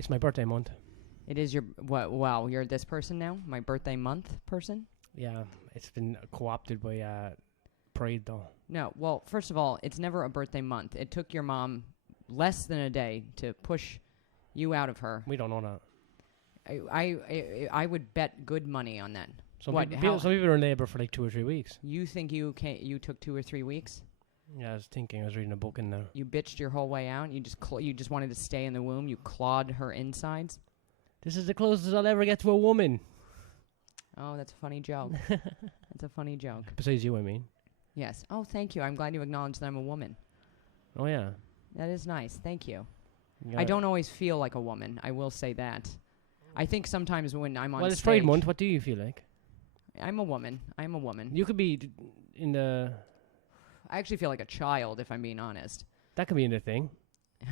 It's my birthday month. It is your what? Wow, you're this person now. My birthday month person. Yeah, it's been co-opted by Pride though. No, well, first of all, it's never a birthday month. It took your mom less than a day to push you out of her. We don't know that. I would bet good money on that. Some people are in labour for like 2 or 3 weeks. You think you took 2 or 3 weeks? Yeah, I was reading a book in there. You bitched your whole way out. You just wanted to stay in the womb. You clawed her insides. This is the closest I'll ever get to a woman. Oh, that's a funny joke. That's a funny joke. Besides you, I mean. Yes. Oh, thank you. I'm glad you acknowledged that I'm a woman. Oh yeah. That is nice. Thank you. I don't always feel like a woman. I will say that. I think sometimes when I'm on stage... Well, it's Pride Month. What do you feel like? I'm a woman. You could be in the... I actually feel like a child, if I'm being honest. That could be in the thing.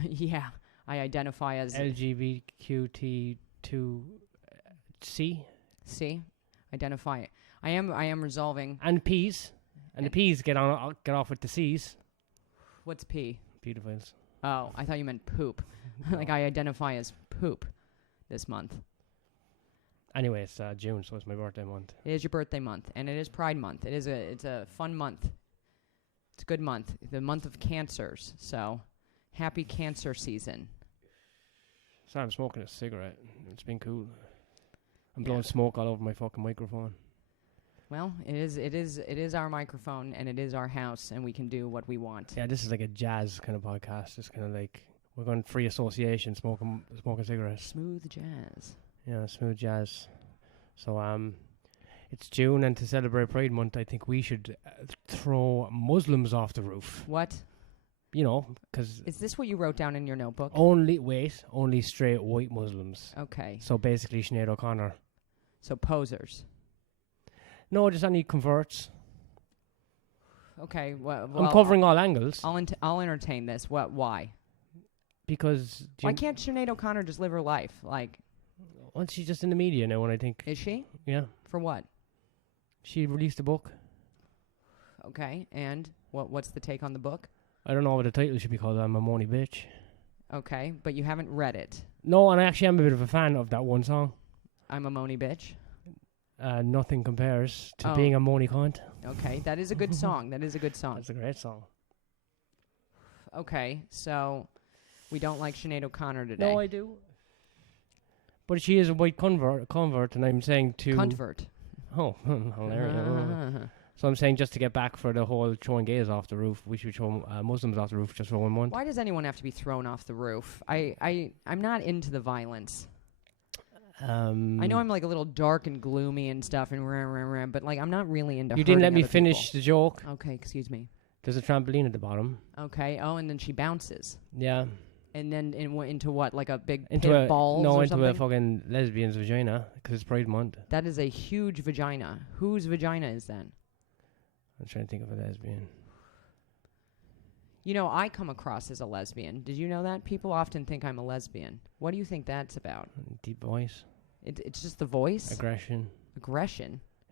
Yeah. I identify as... LGBTQ2C. C. Identify. I am resolving... And P's. And the P's get off with the C's. What's P? Pedophiles. Oh, I thought you meant poop. Like I identify as poop this month. Anyway, it's June, so it's my birthday month. It is your birthday month, and it is Pride Month. It's a fun month. It's a good month. The month of cancers. So, happy cancer season. Sorry, I'm smoking a cigarette. It's been cool. I'm blowing smoke all over my fucking microphone. Well, it is our microphone, and it is our house, and we can do what we want. Yeah, this is like a jazz kind of podcast. It's kind of like we're going free association, smoking cigarettes. Smooth jazz. Yeah, smooth jazz. So it's June, and to celebrate Pride Month, I think we should throw Muslims off the roof. What? You know, because... Is this what you wrote down in your notebook? Only straight white Muslims. Okay. So basically Sinead O'Connor. So posers. No, just any converts. Okay, well... I'm covering all angles. I'll entertain this. Why? Because... Why can't Sinead O'Connor just live her life? Like... Well, she's just in the media now, and I think... Is she? Yeah. For what? She released a book. Okay, and what's the take on the book? I don't know what the title should be called. I'm a moany bitch. Okay, but you haven't read it. No, and I actually am a bit of a fan of that one song. I'm a moany bitch? Nothing compares to being a moany cunt. Okay, that is a good song. That is a good song. That's a great song. Okay, so we don't like Sinead O'Connor today. No, I do. But she is a white convert, and I'm saying to... Convert. Oh, hilarious. So I'm saying just to get back for the whole throwing gays off the roof, we should throw Muslims off the roof just for 1 month. Why does anyone have to be thrown off the roof? I'm not into the violence. I know I'm like a little dark and gloomy and stuff, and but like I'm not really into. You didn't let me finish the joke. Okay, excuse me. There's a trampoline at the bottom. Okay. Oh, and then she bounces. Yeah. And then into what? Like a big into pit of balls? No, or into something? a fucking lesbian's vagina because it's Pride Month. That is a huge vagina. Whose vagina is that? I'm trying to think of a lesbian. You know, I come across as a lesbian. Did you know that? People often think I'm a lesbian. What do you think that's about? Deep voice. It's just the voice? Aggression?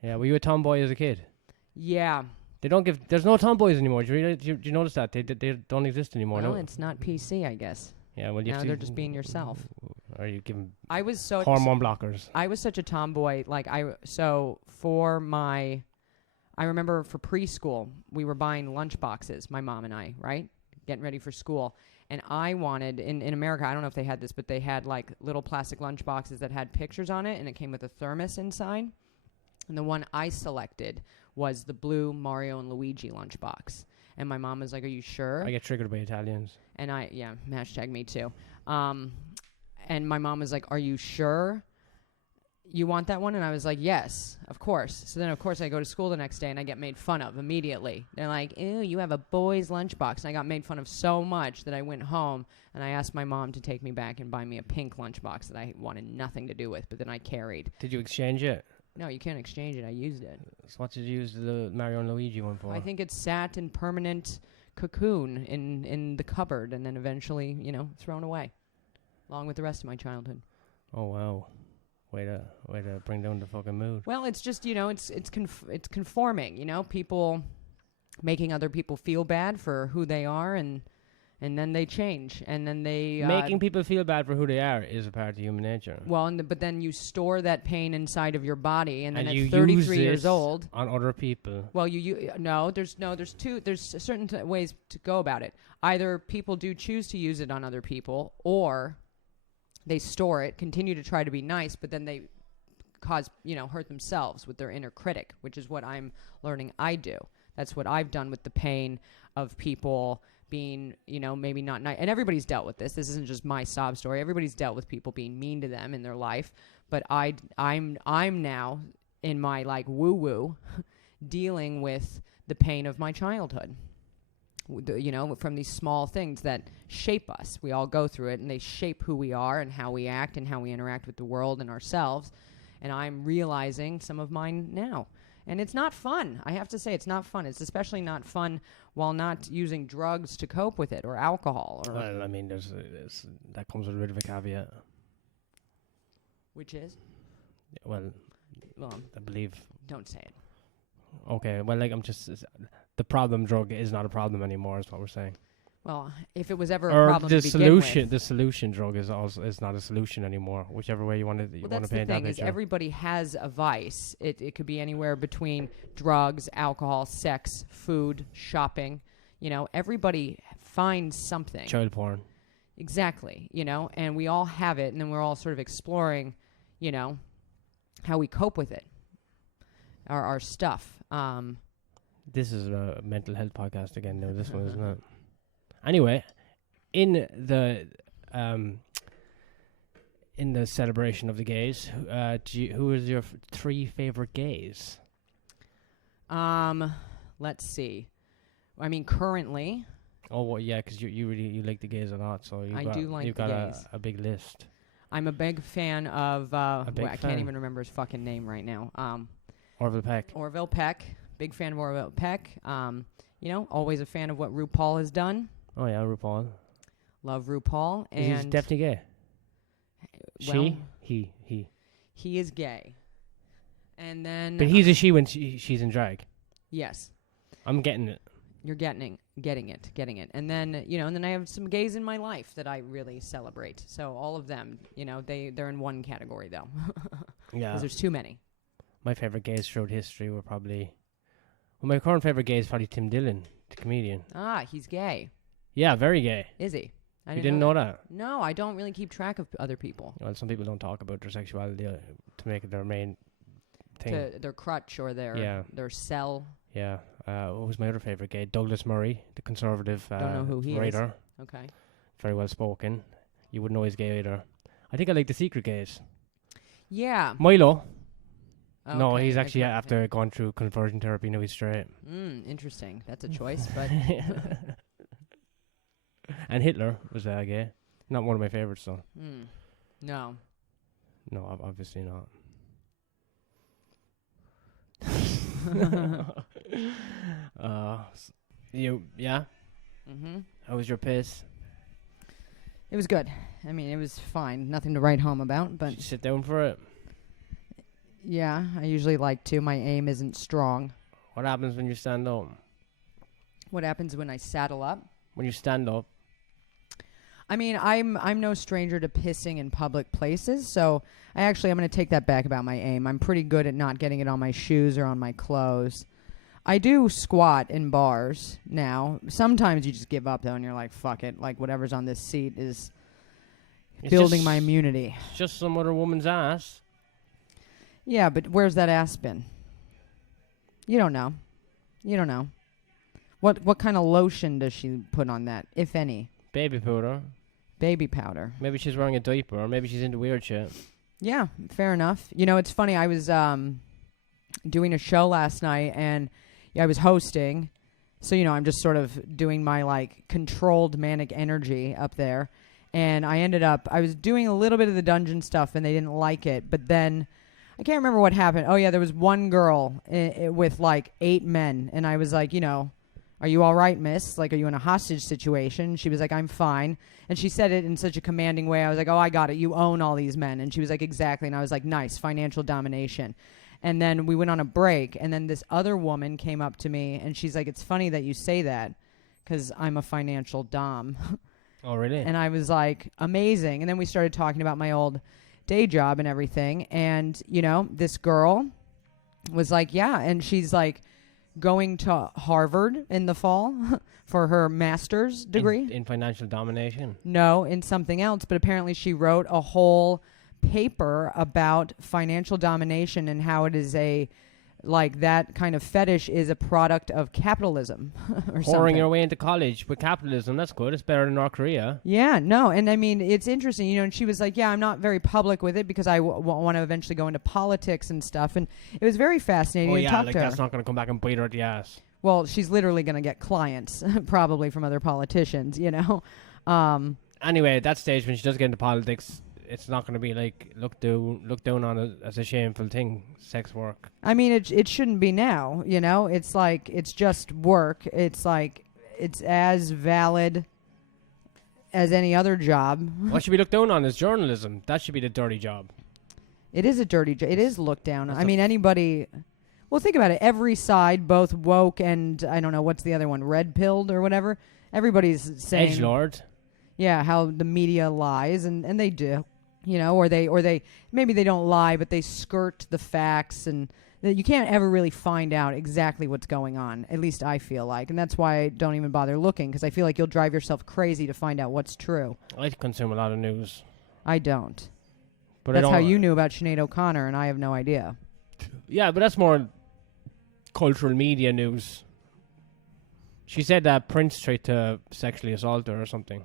Yeah, were you a tomboy as a kid? Yeah. There's no tomboys anymore. Do you notice that? They don't exist anymore. Well, no? it's not PC, I guess. Yeah, well, now they're just being yourself. Are you giving hormone blockers? I was such a tomboy. I remember for preschool, we were buying lunch boxes, my mom and I, right? Getting ready for school. And I wanted, in America, I don't know if they had this, but they had like little plastic lunch boxes that had pictures on it, and it came with a thermos inside. And the one I selected was the blue Mario and Luigi lunchbox. And my mom was like, "Are you sure?" I get triggered by Italians. And hashtag me too. And my mom was like, "Are you sure you want that one?" And I was like, "Yes, of course." So then, of course, I go to school the next day and I get made fun of immediately. They're like, "Ew, you have a boy's lunchbox." And I got made fun of so much that I went home and I asked my mom to take me back and buy me a pink lunchbox that I wanted nothing to do with, but then I carried. Did you exchange it? No, you can't exchange it. I used it. So what did you use the Mario and Luigi one for? I think it sat in permanent cocoon in the cupboard and then eventually, thrown away, along with the rest of my childhood. Oh, wow. Way to bring down the fucking mood. Well, it's just, it's conforming, people making other people feel bad for who they are and and then they change, and then they Making people feel bad for who they are is a part of human nature. well, but then you store that pain inside of your body, and then you at 33 use years this old, on other people. well, there's certain ways to go about it. Either people do choose to use it on other people, or they store it, continue to try to be nice, but then they cause, hurt themselves with their inner critic, which is what I'm learning I do. That's what I've done with the pain of people being, maybe not nice. And everybody's dealt with this. This isn't just my sob story. Everybody's dealt with people being mean to them in their life. But I'm now in my like woo-woo dealing with the pain of my childhood. From these small things that shape us. We all go through it, and they shape who we are and how we act and how we interact with the world and ourselves. And I'm realizing some of mine now. And it's not fun. I have to say, it's not fun. It's especially not fun while not using drugs to cope with it, or alcohol. Well, I mean, there's that comes with a bit of a caveat. Which is? Well, I believe. Don't say it. Okay, well, like, the problem drug is not a problem anymore, is what we're saying. Well, if it was ever a or problem the to solution, begin with. the solution drug is not a solution anymore. Whichever way you want to Well, that's the paint that thing, is picture. everybody has a vice. It could be anywhere between drugs, alcohol, sex, food, shopping. Everybody finds something. Child porn. Exactly. And we all have it, and then we're all sort of exploring, how we cope with it. Our stuff. This is a mental health podcast again. No, this one is not. Anyway, in the celebration of the gays, who is your 3 favorite gays? Let's see. I mean, currently. Oh, well, yeah, because you like the gays a lot, so I do like you've the got gays. a big list. I'm a big fan of. I fan. can't even remember his fucking name right now. Orville Peck. Orville Peck. Big fan of Orville Peck. Always a fan of what RuPaul has done. Oh yeah, RuPaul. Love RuPaul. And He's definitely gay. Well, He. He is gay. And then. But he's a she when she's in drag. Yes. I'm getting it. You're getting it. And then, and then I have some gays in my life that I really celebrate. So all of them, they're in one category though. Yeah. Because there's too many. My favorite gays throughout history were probably. Well, my current favorite gay is probably Tim Dillon, the comedian. Ah, he's gay. Yeah, very gay. Is he? You didn't know that? No, I don't really keep track of other people. Well, some people don't talk about their sexuality to make it their main thing. Their crutch or their cell. Yeah. What was my other favorite gay? Douglas Murray, the conservative Don't know who he writer. is. Okay. Very well spoken. You wouldn't know he's gay either. I think I like the secret gays. Yeah. Milo. Okay, No, he's I've actually heard- after going through conversion therapy. No, he's straight. Interesting. That's a choice, but And Hitler was gay. Not one of my favorites, though. no. No, obviously not. Yeah. How was your piss? It was good. I mean, it was fine. Nothing to write home about, but Did you sit down for it? yeah, I usually like to. My aim isn't strong. What happens when you stand up? What happens when I saddle up? When you stand up, I mean, I'm no stranger to pissing in public places, so I'm going to take that back about my aim. I'm pretty good at not getting it on my shoes or on my clothes. I do squat in bars now. Sometimes you just give up, though, and you're like, fuck it. Like, whatever's on this seat is building my immunity. It's just some other woman's ass. Yeah, but where's that ass been? You don't know. What kind of lotion does she put on that, if any? Baby powder. Baby powder. Maybe she's wearing a diaper, or maybe she's into weird shit. Yeah, fair enough. It's funny. I was doing a show last night, and I was hosting. So, I'm just sort of doing my, like, controlled manic energy up there. And I was doing a little bit of the dungeon stuff, and they didn't like it. But then, I can't remember what happened. Oh, yeah, there was one girl with, like, 8 men. And I was like, are you all right, miss? Like, are you in a hostage situation? She was like, I'm fine. And she said it in such a commanding way. I was like, oh, I got it. You own all these men. And she was like, exactly. And I was like, nice, financial domination. And then we went on a break. And then this other woman came up to me, and she's like, it's funny that you say that, because I'm a financial dom. Oh, really? And I was like, amazing. And then we started talking about my old day job and everything. And, this girl was like, yeah. And she's like going to Harvard in the fall for her master's degree. In financial domination? No, in something else. But apparently she wrote a whole paper about financial domination and how it is that kind of fetish is a product of capitalism or something. Pouring your way into college with capitalism, that's good. It's better than North Korea. Yeah, no. And I mean, it's interesting, and she was like, yeah, I'm not very public with it because I want to eventually go into politics and stuff. And it was very fascinating to talk to her. That's not going to come back and bite her at the ass. Well, she's literally going to get clients probably from other politicians, Anyway, at that stage, when she does get into politics, it's not going to be like looked down on it as a shameful thing, sex work. I mean, it shouldn't be now, It's like, it's just work. It's like, it's as valid as any other job. What should be looked down on is journalism. That should be the dirty job. It is a dirty job. It is looked down on. I mean, anybody... Well, think about it. Every side, both woke and, I don't know, what's the other one, red-pilled or whatever, everybody's saying... Edgelord. Yeah, how the media lies, and they do. Or they maybe they don't lie, but they skirt the facts, and you can't ever really find out exactly what's going on. At least I feel like, and that's why I don't even bother looking, because I feel like you'll drive yourself crazy to find out what's true. I consume a lot of news. I don't. But that's how you knew about Sinead O'Connor, and I have no idea. Yeah, but that's more cultural media news. She said that Prince tried to sexually assault her or something.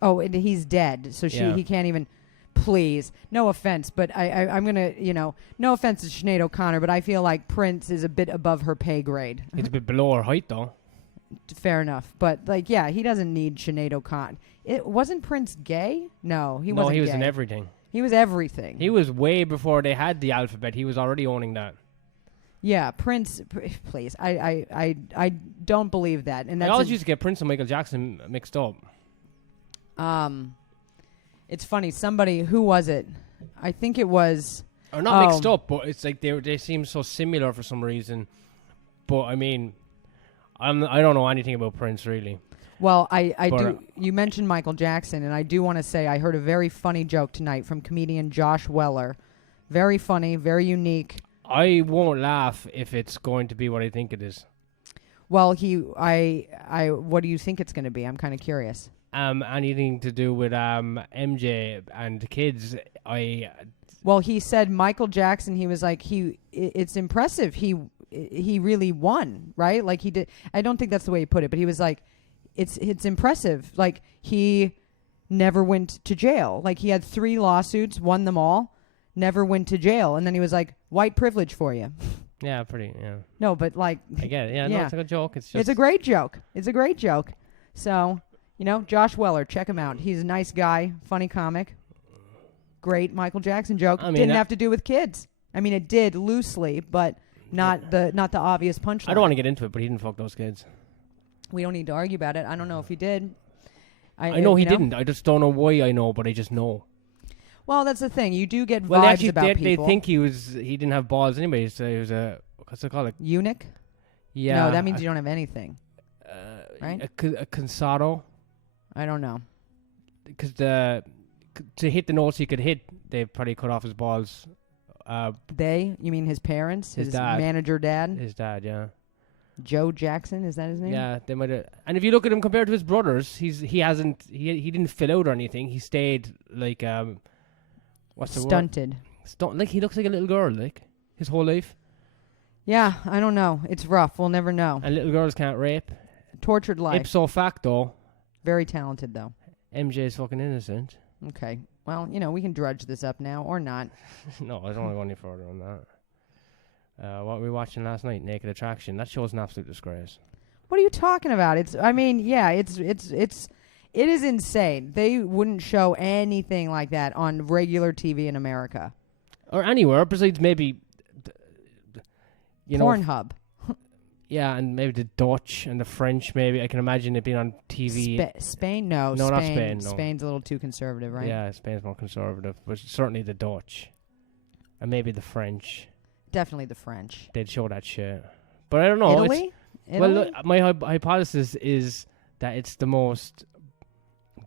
Oh, and he's dead, so he can't even... Please, no offense, but I'm going to, no offense to Sinead O'Connor, but I feel like Prince is a bit above her pay grade. He's a bit below her height, though. Fair enough. But, he doesn't need Sinead O'Connor. Wasn't Prince gay? No, he wasn't No, he was gay. in everything. He was everything. He was way before they had the alphabet. He was already owning that. Yeah, Prince, please. I don't believe that. And I always used to get Prince and Michael Jackson mixed up. It's funny. Somebody, who was it? I think it was... Or not mixed up, but it's like they seem so similar for some reason. But, I mean, I don't know anything about Prince, really. Well, I do. You mentioned Michael Jackson, and I do want to say I heard a very funny joke tonight from comedian Josh Weller. Very funny, very unique. I won't laugh if it's going to be what I think it is. Well, what do you think it's going to be? I'm kind of curious. Anything to do with MJ and kids, Well, he said Michael Jackson, he was like, it's impressive. He really won, right? Like he did. I don't think that's the way he put it, but he was like, it's impressive. Like he never went to jail. Like he had 3 lawsuits, won them all, never went to jail. And then he was like, white privilege for you. Yeah, pretty, yeah. No, but like. I get it. Yeah, no, it's a good joke. It's a great joke. It's a great joke. So... Josh Weller, check him out. He's a nice guy, funny comic. Great Michael Jackson joke. Didn't have to do with kids. I mean, it did loosely, but not the obvious punchline. I don't want to get into it, but he didn't fuck those kids. We don't need to argue about it. I don't know if he did. I know he didn't. I just don't know why I know, but I just know. Well, that's the thing. You do get vibes about people. They think he didn't have balls anyway, so he was a, what's it called? Eunuch? Yeah. No, that means you don't have anything. Right? A consado. I don't know. Because to hit the notes he could hit, they probably cut off his balls. You mean his parents? His dad. Manager dad? His dad, yeah. Joe Jackson, is that his name? Yeah, they might have. And if you look at him compared to his brothers, he didn't fill out or anything. He stayed like what's the word? Stunted. Like he looks like a little girl, like his whole life. Yeah, I don't know. It's rough. We'll never know. And little girls can't rape. Tortured life. Ipso facto. Very talented, though. MJ is fucking innocent. Okay. Well, we can drudge this up now or not. No, I don't want to go any further on that. What were we watching last night? Naked Attraction. That show's an absolute disgrace. What are you talking about? It is insane. They wouldn't show anything like that on regular TV in America. Or anywhere besides maybe, Pornhub. Yeah, and maybe the Dutch and the French, maybe. I can imagine it being on TV. Spain? No, Spain. Not Spain. No. Spain's a little too conservative, right? Yeah, Spain's more conservative. But certainly the Dutch. And maybe the French. Definitely the French. They'd show that shit. But I don't know. Italy? Well, look, my hypothesis is that it's the most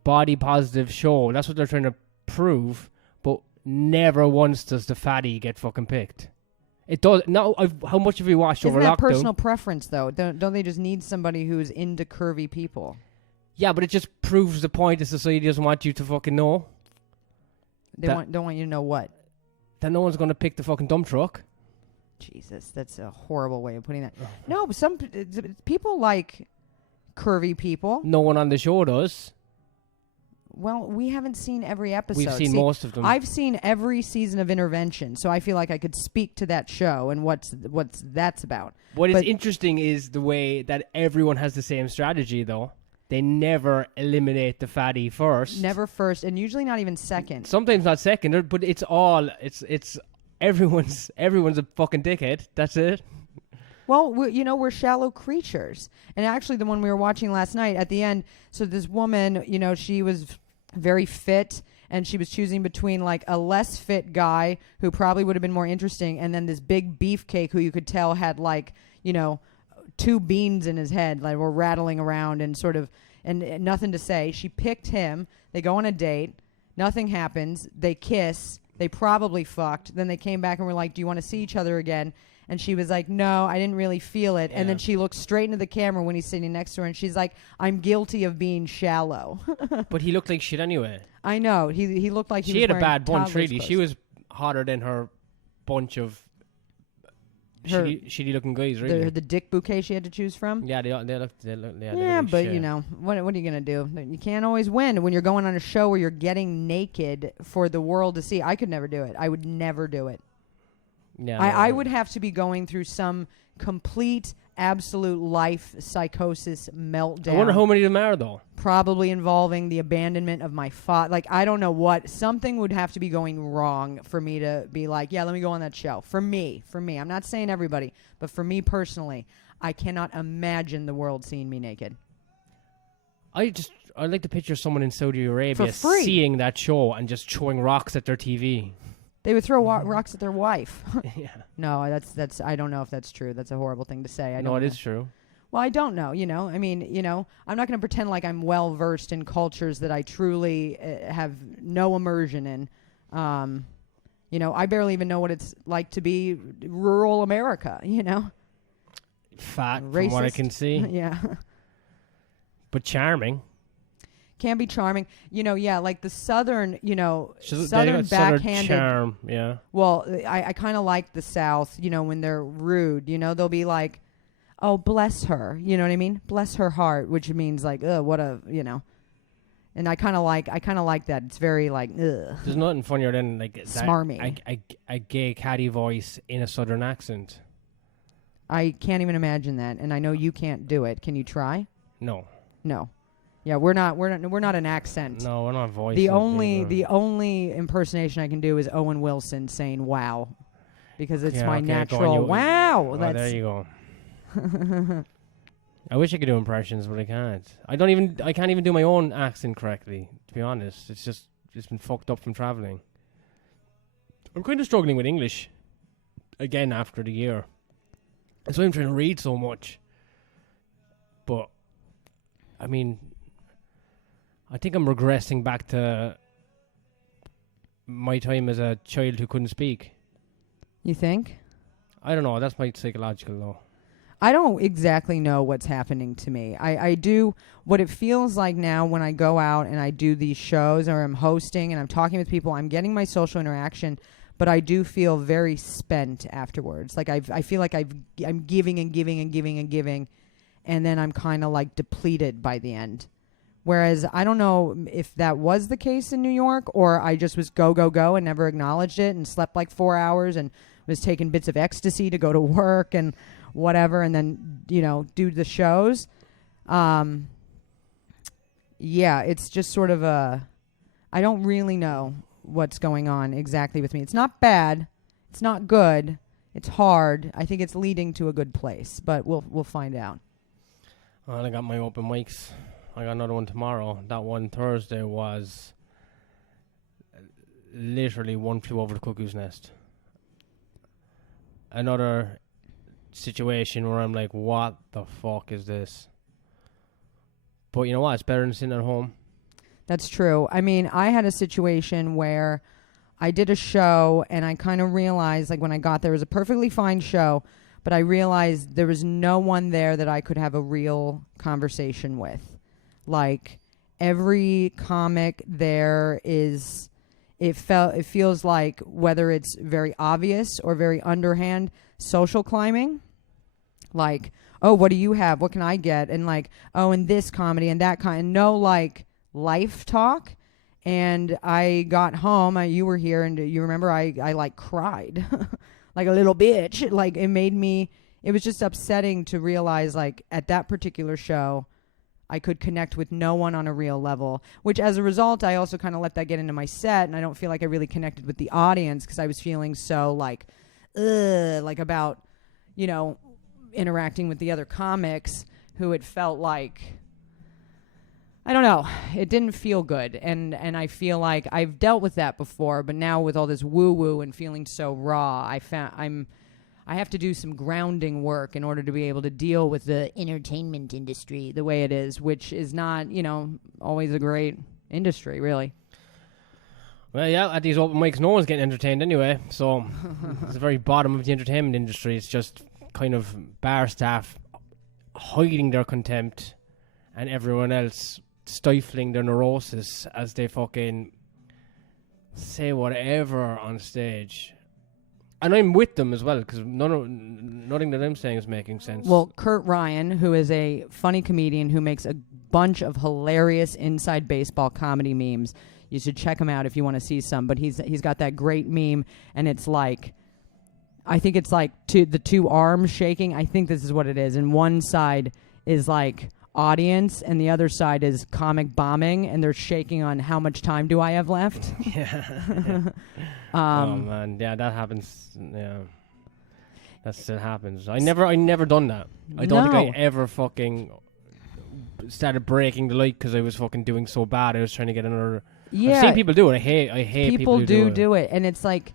body positive show. That's what they're trying to prove. But never once does the fatty get fucking picked. It does. No, how much have you watched Isn't over that lockdown? personal preference, though? Don't they just need somebody who's into curvy people? Yeah, but it just proves the point that society doesn't want you to fucking know. They don't want you to know what? That no one's going to pick the fucking dump truck. Jesus, that's a horrible way of putting that. No, some people like curvy people. No one on the show does. Well, we haven't seen every episode. We've seen most of them. I've seen every season of Intervention, so I feel like I could speak to that show and what's that's about. What is interesting is the way that everyone has the same strategy, though. They never eliminate the fatty first. Never first, and usually not even second. Sometimes not second, but it's everyone's a fucking dickhead. That's it. Well, we're shallow creatures. And actually, the one we were watching last night, at the end, so this woman, she was very fit, and she was choosing between, like, a less fit guy who probably would have been more interesting, and then this big beefcake who you could tell had, like, 2 beans in his head, like, were rattling around and sort of, and nothing to say. She picked him. They go on a date. Nothing happens. They kiss. They probably fucked. Then they came back and were like, do you want to see each other again? And she was like, no, I didn't really feel it. Yeah. And then she looked straight into the camera when he's sitting next to her, and she's like, I'm guilty of being shallow. But he looked like shit anyway. I know. He looked like he was She had a wearing bad bunch, really. clothes. She was hotter than her bunch of shitty looking guys, really. The dick bouquet she had to choose from? Yeah, they looked yeah, but, shit. What are you going to do? You can't always win when you're going on a show where you're getting naked for the world to see. I could never do it. I would never do it. Yeah, I would have to be going through some complete, absolute life psychosis meltdown. I wonder how many of them are, though. Probably involving the abandonment of my father. Like, I don't know what. Something would have to be going wrong for me to be like, yeah, let me go on that show. For me. I'm not saying everybody, but for me personally, I cannot imagine the world seeing me naked. I'd like to picture someone in Saudi Arabia For free. seeing that show and just throwing rocks at their TV. They would throw rocks at their wife. Yeah. No, that's. I don't know if that's true. That's a horrible thing to say. No, it is true. Well, I don't know. I mean, I'm not going to pretend like I'm well versed in cultures that I truly have no immersion in. I barely even know what it's like to be rural America. Fat, Racist. from what I can see. Yeah. But charming. Can be charming. Like the southern, Southern southern backhanded charm, yeah. Well, I kind of like the South, when they're rude, they'll be like, oh, bless her. You know what I mean? Bless her heart, which means like, what a, and I kind of like that. It's very like, ugh. There's nothing funnier than like smarmy. A gay catty voice in a southern accent. I can't even imagine that, and I know you can't do it. Can you try? No. Yeah, we're not an accent. No, we're not voicing. The only impersonation I can do is Owen Wilson saying "wow," because it's my natural wow. Oh, there you go. I wish I could do impressions, but I can't. I can't even do my own accent correctly. To be honest, it's been fucked up from traveling. I'm kind of struggling with English again after the year. That's why I'm trying to read so much. But I mean, I think I'm regressing back to my time as a child who couldn't speak. You think? I don't know. That's my psychological though. I don't exactly know what's happening to me. I do what it feels like now when I go out and I do these shows or I'm hosting and I'm talking with people. I'm getting my social interaction, but I do feel very spent afterwards. Like I feel like I'm giving and giving and giving and giving, and then I'm kind of like depleted by the end. Whereas I don't know if that was the case in New York, or I just was go, go, go and never acknowledged it and slept like 4 hours and was taking bits of ecstasy to go to work and whatever, and then, do the shows. Yeah, it's just sort of I don't really know what's going on exactly with me. It's not bad. It's not good. It's hard. I think it's leading to a good place, but we'll find out. Well, I got my open mics. I got another one tomorrow. That one Thursday was literally one flew over the cuckoo's nest. Another situation where I'm like, what the fuck is this? But you know what? It's better than sitting at home. That's true. I mean, I had a situation where I did a show and I kind of realized, like, when I got there, it was a perfectly fine show, but I realized there was no one there that I could have a real conversation with. Like, every comic there is, it feels like, whether it's very obvious or very underhand, social climbing. Like, oh, what do you have? What can I get? And like, oh, and this comedy and that kind. No, like, life talk. And I got home. You were here, and you remember I like cried like a little bitch. Like, it made me. It was just upsetting to realize, like, at that particular show, I could connect with no one on a real level. Which, as a result, I also kind of let that get into my set, and I don't feel like I really connected with the audience because I was feeling so like about, you know, interacting with the other comics who it felt like, I don't know, it didn't feel good. And I feel like I've dealt with that before, but now with all this woo-woo and feeling so raw, I have to do some grounding work in order to be able to deal with the entertainment industry the way it is, which is not, you know, always a great industry, really. Well, yeah, at these open mics, no one's getting entertained anyway, so it's the very bottom of the entertainment industry. It's just kind of bar staff hiding their contempt and everyone else stifling their neurosis as they fucking say whatever on stage. And I'm with them as well, because nothing that I'm saying is making sense. Well, Kurt Ryan, who is a funny comedian who makes a bunch of hilarious inside baseball comedy memes. You should check him out if you want to see some. But he's got that great meme, and it's like, I think it's like the two arms shaking. I think this is what it is. And one side is like audience, and the other side is comic bombing, and they're shaking on how much time do I have left. Yeah. Oh man, yeah, that happens. Yeah, that still happens. I never done that. I don't think I ever fucking started breaking the light because I was fucking doing so bad. I was trying to get another. Yeah, I've seen people do it. I hate people who do it, and it's like,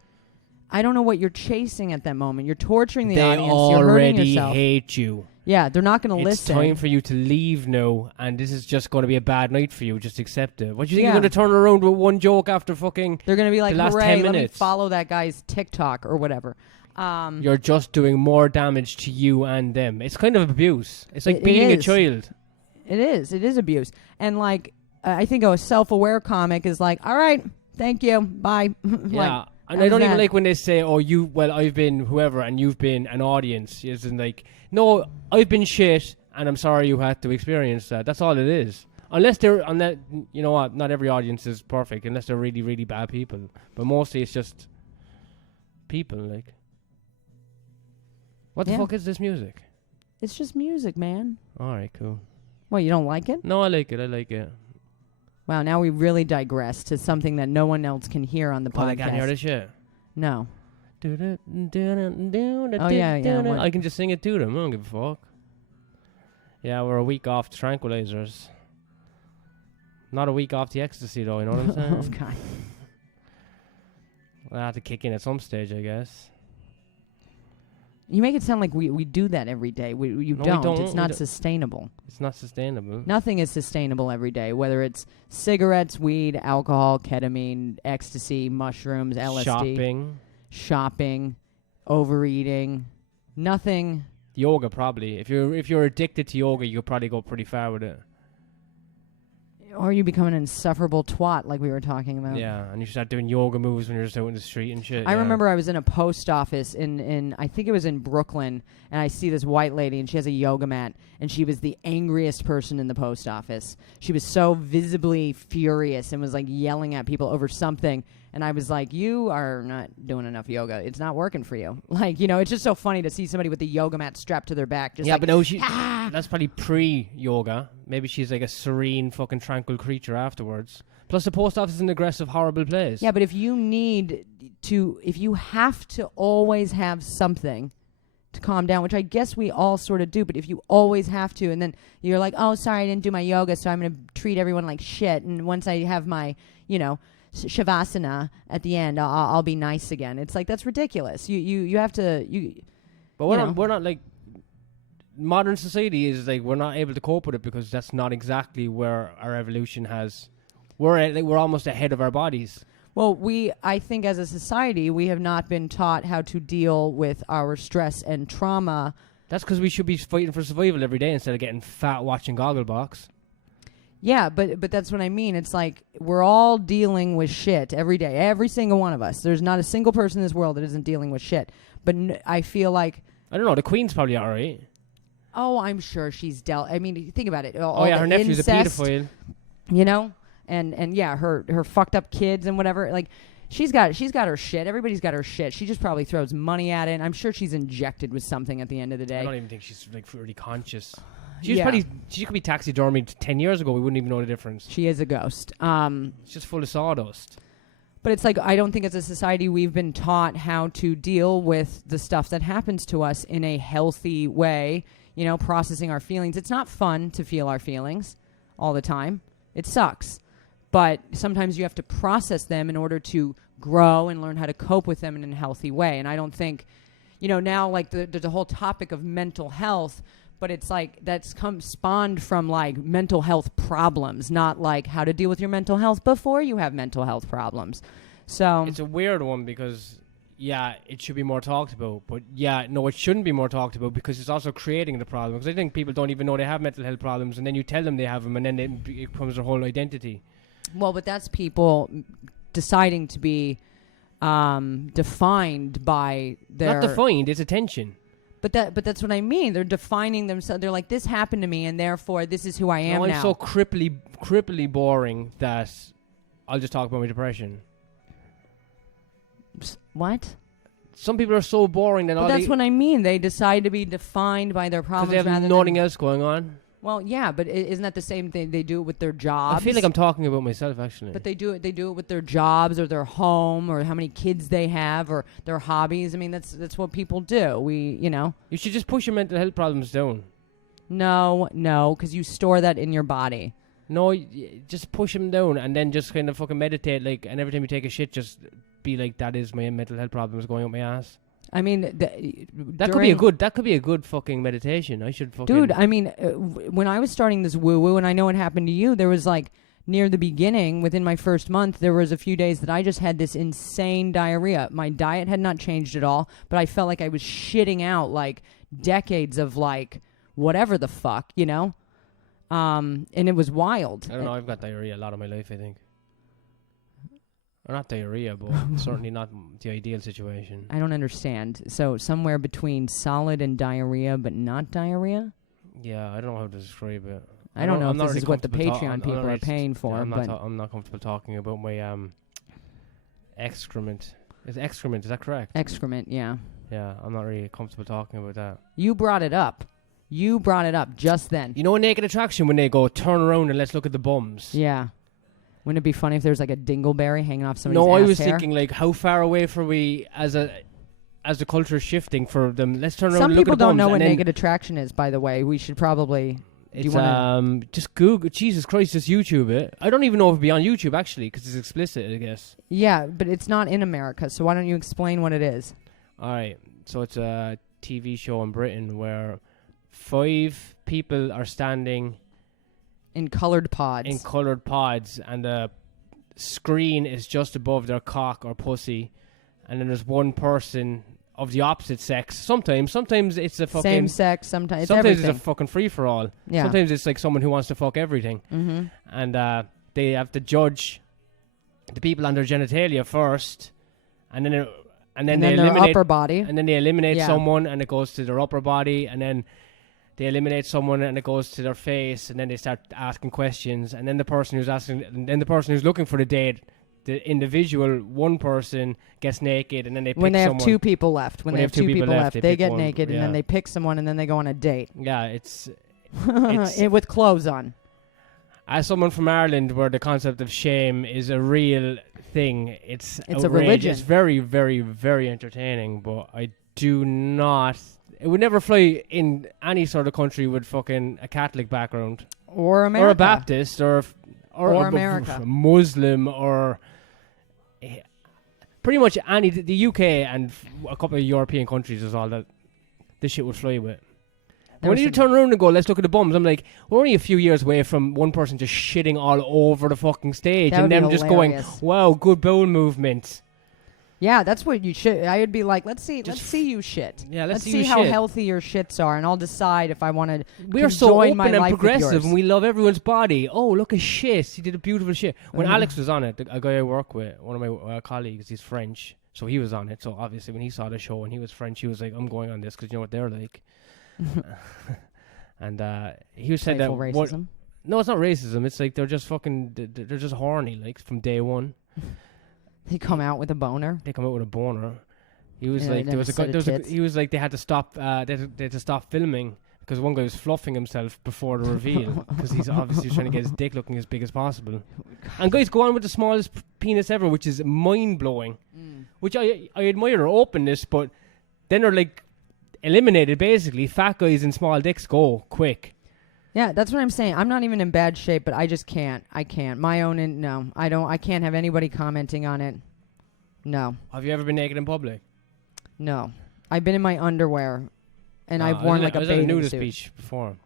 I don't know what you're chasing at that moment. You're torturing the audience. You're hurting yourself. They already hate you. Yeah, they're not going to listen. It's time for you to leave now, and this is just going to be a bad night for you. Just accept it. What do you think you're going to turn around with one joke after fucking? They're going to be like, "Hooray! Let me follow that guy's TikTok or whatever." You're just doing more damage to you and them. It's kind of abuse. It's like beating a child. It is. It is abuse. And like, I think a self-aware comic is like, "All right, thank you, bye." Yeah. Like, and I don't even like when they say, "Oh, I've been whoever, and you've been an audience." It's like, no, I've been shit, and I'm sorry you had to experience that. That's all it is. Unless they're on that, you know what? Not every audience is perfect, unless they're really, really bad people. But mostly it's just people. Like, what the fuck is this music? It's just music, man. All right, cool. Well, you don't like it? No, I like it. Wow, now we really digress to something that no one else can hear on the podcast. I can't hear this shit. No. Oh, yeah. I can just sing it to them. I don't give a fuck. Yeah, we're a week off the tranquilizers. Not a week off the ecstasy, though, you know what I'm saying? Okay. I'll have to kick in at some stage, I guess. You make it sound like we do that every day. We don't. It's not sustainable. It's not sustainable. Nothing is sustainable every day, whether it's cigarettes, weed, alcohol, ketamine, ecstasy, mushrooms, LSD. Shopping, overeating, nothing. Yoga, probably. If you're addicted to yoga, you could probably go pretty far with it. Or you become an insufferable twat, like we were talking about. Yeah, and you start doing yoga moves when you're just out in the street and shit. I remember I was in a post office in I think it was in Brooklyn, and I see this white lady, and she has a yoga mat, and she was the angriest person in the post office. She was so visibly furious and was like yelling at people over something. And I was like, you are not doing enough yoga. It's not working for you. Like, you know, it's just so funny to see somebody with the yoga mat strapped to their back. Just but no, that's probably pre-yoga. Maybe she's like a serene, fucking tranquil creature afterwards. Plus, the post office is an aggressive, horrible place. Yeah, but if you have to always have something to calm down, which I guess we all sort of do, but if you always have to, and then you're like, oh, sorry, I didn't do my yoga, so I'm going to treat everyone like shit. And once I have my, you know, shavasana at the end, I'll be nice again. It's like, that's ridiculous. You have to. But we're not like, modern society is like we're not able to cope with it because that's not exactly where our evolution has. We're almost ahead of our bodies. Well, I think as a society, we have not been taught how to deal with our stress and trauma. That's because we should be fighting for survival every day instead of getting fat watching Gogglebox. Yeah, but that's what I mean. It's like we're all dealing with shit every day, every single one of us. There's not a single person in this world that isn't dealing with shit. But I feel like... I don't know, the Queen's probably all right. Oh, I'm sure she's dealt... I mean, think about it. Her nephew's incest, a pedophile. You know? And yeah, her fucked up kids and whatever. Like, she's got her shit. Everybody's got her shit. She just probably throws money at it. And I'm sure she's injected with something at the end of the day. I don't even think she's like really conscious. She could be taxidermied 10 years ago. We wouldn't even know the difference. She is a ghost. It's just full of sawdust. But it's like, I don't think as a society we've been taught how to deal with the stuff that happens to us in a healthy way, you know, processing our feelings. It's not fun to feel our feelings all the time. It sucks. But sometimes you have to process them in order to grow and learn how to cope with them in a healthy way. And I don't think, you know, now like there's a whole topic of mental health, but it's like that's spawned from like mental health problems, not like how to deal with your mental health before you have mental health problems. So it's a weird one because, yeah, it should be more talked about. But, yeah, no, it shouldn't be more talked about because it's also creating the problem. Because I think people don't even know they have mental health problems, and then you tell them they have them, and then it becomes their whole identity. Well, but that's people deciding to be defined by their... Not defined, it's attention. But that's what I mean. They're defining themselves. They're like, this happened to me, and therefore this is who I am now. I'm so cripply boring that I'll just talk about my depression. What? Some people are so boring that that's what I mean. They decide to be defined by their problems. Because they have nothing else going on. Well, yeah, but isn't that the same thing? They do it with their jobs. I feel like I'm talking about myself, actually. But they do it with their jobs or their home or how many kids they have or their hobbies. I mean, that's what people do. You should just push your mental health problems down. No, because you store that in your body. No, just push them down and then just kind of fucking meditate. Like, and every time you take a shit, just be like, that is my mental health problems going up my ass. I mean, that could be a good fucking meditation. I should fucking... Dude, I mean, when I was starting this woo-woo, and I know what happened to you, there was like, near the beginning, within my first month, there was a few days that I just had this insane diarrhea. My diet had not changed at all, but I felt like I was shitting out like decades of like, whatever the fuck, you know? And it was wild. I don't know, I've got diarrhea a lot of my life, I think. Or not diarrhea, but certainly not the ideal situation. I don't understand. So somewhere between solid and diarrhea, but not diarrhea? Yeah, I don't know how to describe it. I don't know if this is what the Patreon people are paying for. I'm not comfortable talking about my excrement. Is excrement, is that correct? Excrement, yeah. Yeah, I'm not really comfortable talking about that. You brought it up. You brought it up just then. You know Naked Attraction when they go, turn around and let's look at the bums? Yeah. Wouldn't it be funny if there was like a dingleberry hanging off somebody's ass No, I was hair? thinking like, how far away are we as the culture is shifting for them? Let's turn around Some and look at the bums. people don't know what naked attraction is, by the way. We should probably... It's just Google. Jesus Christ, just YouTube it. I don't even know if it'd be on YouTube actually, because it's explicit, I guess. Yeah, but it's not in America, so why don't you explain what it is? All right, so it's a TV show in Britain where 5 people are standing in colored pods. And the screen is just above their cock or pussy, and then there's one person of the opposite sex. Sometimes it's a fucking... Same sex, sometimes it's a fucking free-for-all. Yeah. Sometimes it's like someone who wants to fuck everything. Mm-hmm. And they have to judge the people on their genitalia first, and then they eliminate... their upper body. And then they eliminate someone, and it goes to their upper body, and then they eliminate someone, and it goes to their face, and then they start asking questions, and then the person who's looking for the date... The individual, one person gets naked, and then they pick when they someone. Have 2 people left. When they have two people left, they get naked, and then they pick someone, and then they go on a date. Yeah, it's with clothes on. As someone from Ireland, where the concept of shame is a real thing, it's a religion. It's very, very, very entertaining, but I do not... It would never fly in any sort of country with fucking a Catholic background. Or America. Or a Baptist, or America. Muslim, or... Pretty much the UK and a couple of European countries is all that this shit would fly with. When you turn around and go, let's look at the bums, I'm like, we're only a few years away from one person just shitting all over the fucking stage and them just going, wow, good bowel movement. Yeah, that's what you should. I would be like, let's see you shit. Yeah, let's see how healthy your shits are, and I'll decide if I want to. We're so open and progressive, and we love everyone's body. Oh, look at shit! He did a beautiful shit. When Alex was on it, a guy I work with, one of my colleagues, he's French, so he was on it. So obviously, when he saw the show and he was French, he was like, "I'm going on this because you know what they're like." And he said that racism. No, it's not racism. It's like they're just they're just horny, like from day one. They come out with a boner. He was like, he was like, they had to stop. They had to stop filming because one guy was fluffing himself before the reveal because he's obviously trying to get his dick looking as big as possible. And guys go on with the smallest penis ever, which is mind blowing. Which I admire their openness, but then they're like eliminated basically. Fat guys and small dicks go quick. Yeah, that's what I'm saying. I'm not even in bad shape, but I just can't. I can't. No, I don't. I can't have anybody commenting on it. No. Have you ever been naked in public? No. I've been in my underwear, and I've worn like a bathing suit. I was at a nudist beach before.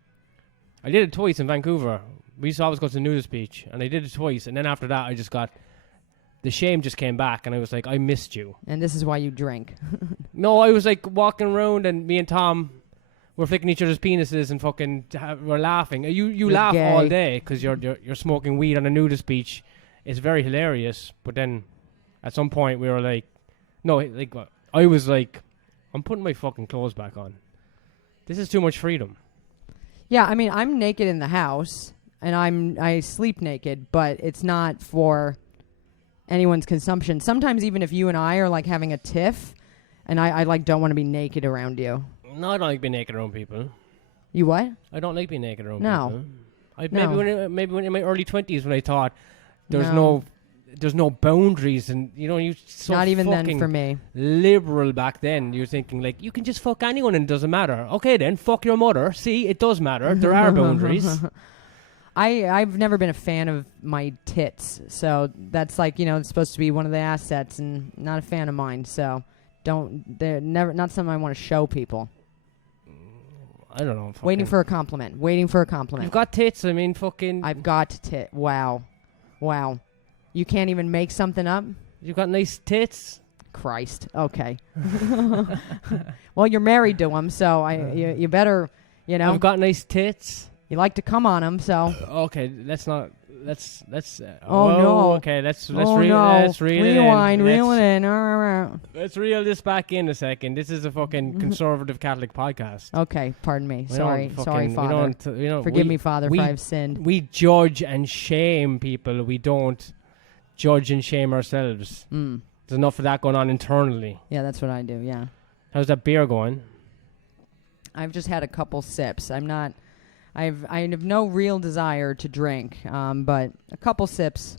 I did it twice in Vancouver. We used to always go to the nudist beach, and I did it twice, and then after that, I just got... The shame just came back, and I was like, I missed you. And this is why you drink. No, I was like walking around, and me and Tom... We're flicking each other's penises and fucking we're laughing. You laugh gay all day because you're smoking weed on a nudist beach. It's very hilarious. But then at some point we were like, no, like I was like, I'm putting my fucking clothes back on. This is too much freedom. Yeah, I mean, I'm naked in the house and I sleep naked, but it's not for anyone's consumption. Sometimes even if you and I are like having a tiff, and I like don't want to be naked around you. No, I don't like being naked around people. You what? I don't like being naked around people. No. Maybe when in my early 20s when I thought there's no boundaries and you so not even then for me. Liberal back then. You're thinking like you can just fuck anyone and it doesn't matter. Okay then, fuck your mother. See, it does matter. There are boundaries. I've never been a fan of my tits, so that's like it's supposed to be one of the assets, and not a fan of mine. So they're never not something I want to show people. I don't know. Waiting for a compliment. You've got tits. I mean, fucking. I've got tit. Wow. You can't even make something up? You've got nice tits. Christ. Okay. Well, you're married to them, so you better, I've got nice tits. You like to come on them, so. Okay, let's not. Let's. Oh no. Okay, let's reel it in. Let's reel this back in a second. This is a fucking conservative Catholic podcast. Okay, pardon me. Sorry, Father. Forgive me, Father, if I've sinned. We judge and shame people. We don't judge and shame ourselves. There's enough of that going on internally. Yeah, that's what I do. Yeah. How's that beer going? I've just had a couple sips. I have no real desire to drink, but a couple sips.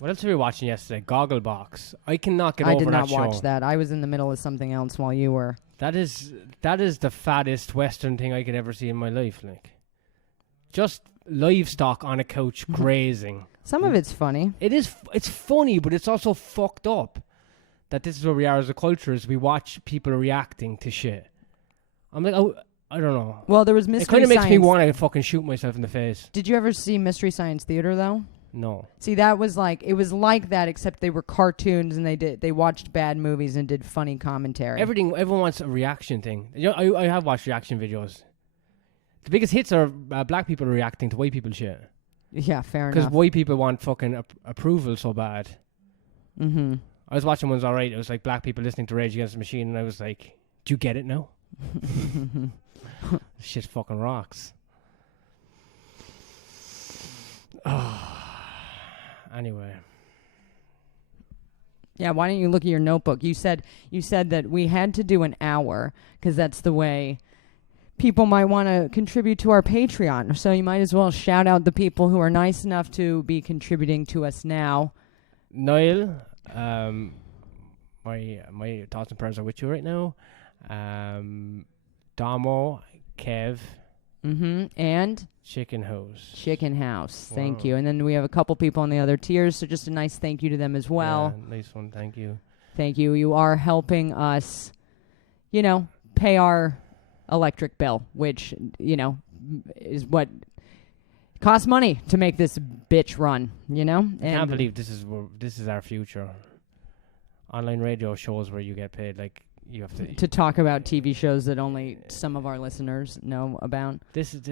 What else were we watching yesterday? Gogglebox. I cannot get over that show. I did not watch that. I was in the middle of something else while you were. That is the fattest Western thing I could ever see in my life. Like, just livestock on a couch grazing. Some of it's funny. It's funny, but it's also fucked up. That this is where we are as a culture, is we watch people reacting to shit. I'm like, I don't know. Well, there was Mystery Science. It kind of makes me want to fucking shoot myself in the face. Did you ever see Mystery Science Theater, though? No. See, that was like, it was like that, except they were cartoons and they watched bad movies and did funny commentary. Everyone wants a reaction thing. I have watched reaction videos. The biggest hits are black people reacting to white people shit. Yeah, fair enough. Because white people want fucking approval so bad. Mm-hmm. I was watching ones alright. It was like black people listening to Rage Against the Machine, and I was like, do you get it now? Shit fucking rocks. Anyway. Yeah, why don't you look at your notebook? You said that we had to do an hour because that's the way people might want to contribute to our Patreon. So you might as well shout out the people who are nice enough to be contributing to us now. Niall, my thoughts and prayers are with you right now. Damo, Kev, and Chicken House. Thank you. And then we have a couple people on the other tiers, so just a nice thank you to them as well. Yeah, nice one. Thank you. You are helping us, pay our electric bill, which, is what costs money to make this bitch run, I can't believe this is our future. Online radio shows where you get paid, like, you have to talk about TV shows that only some of our listeners know about. This is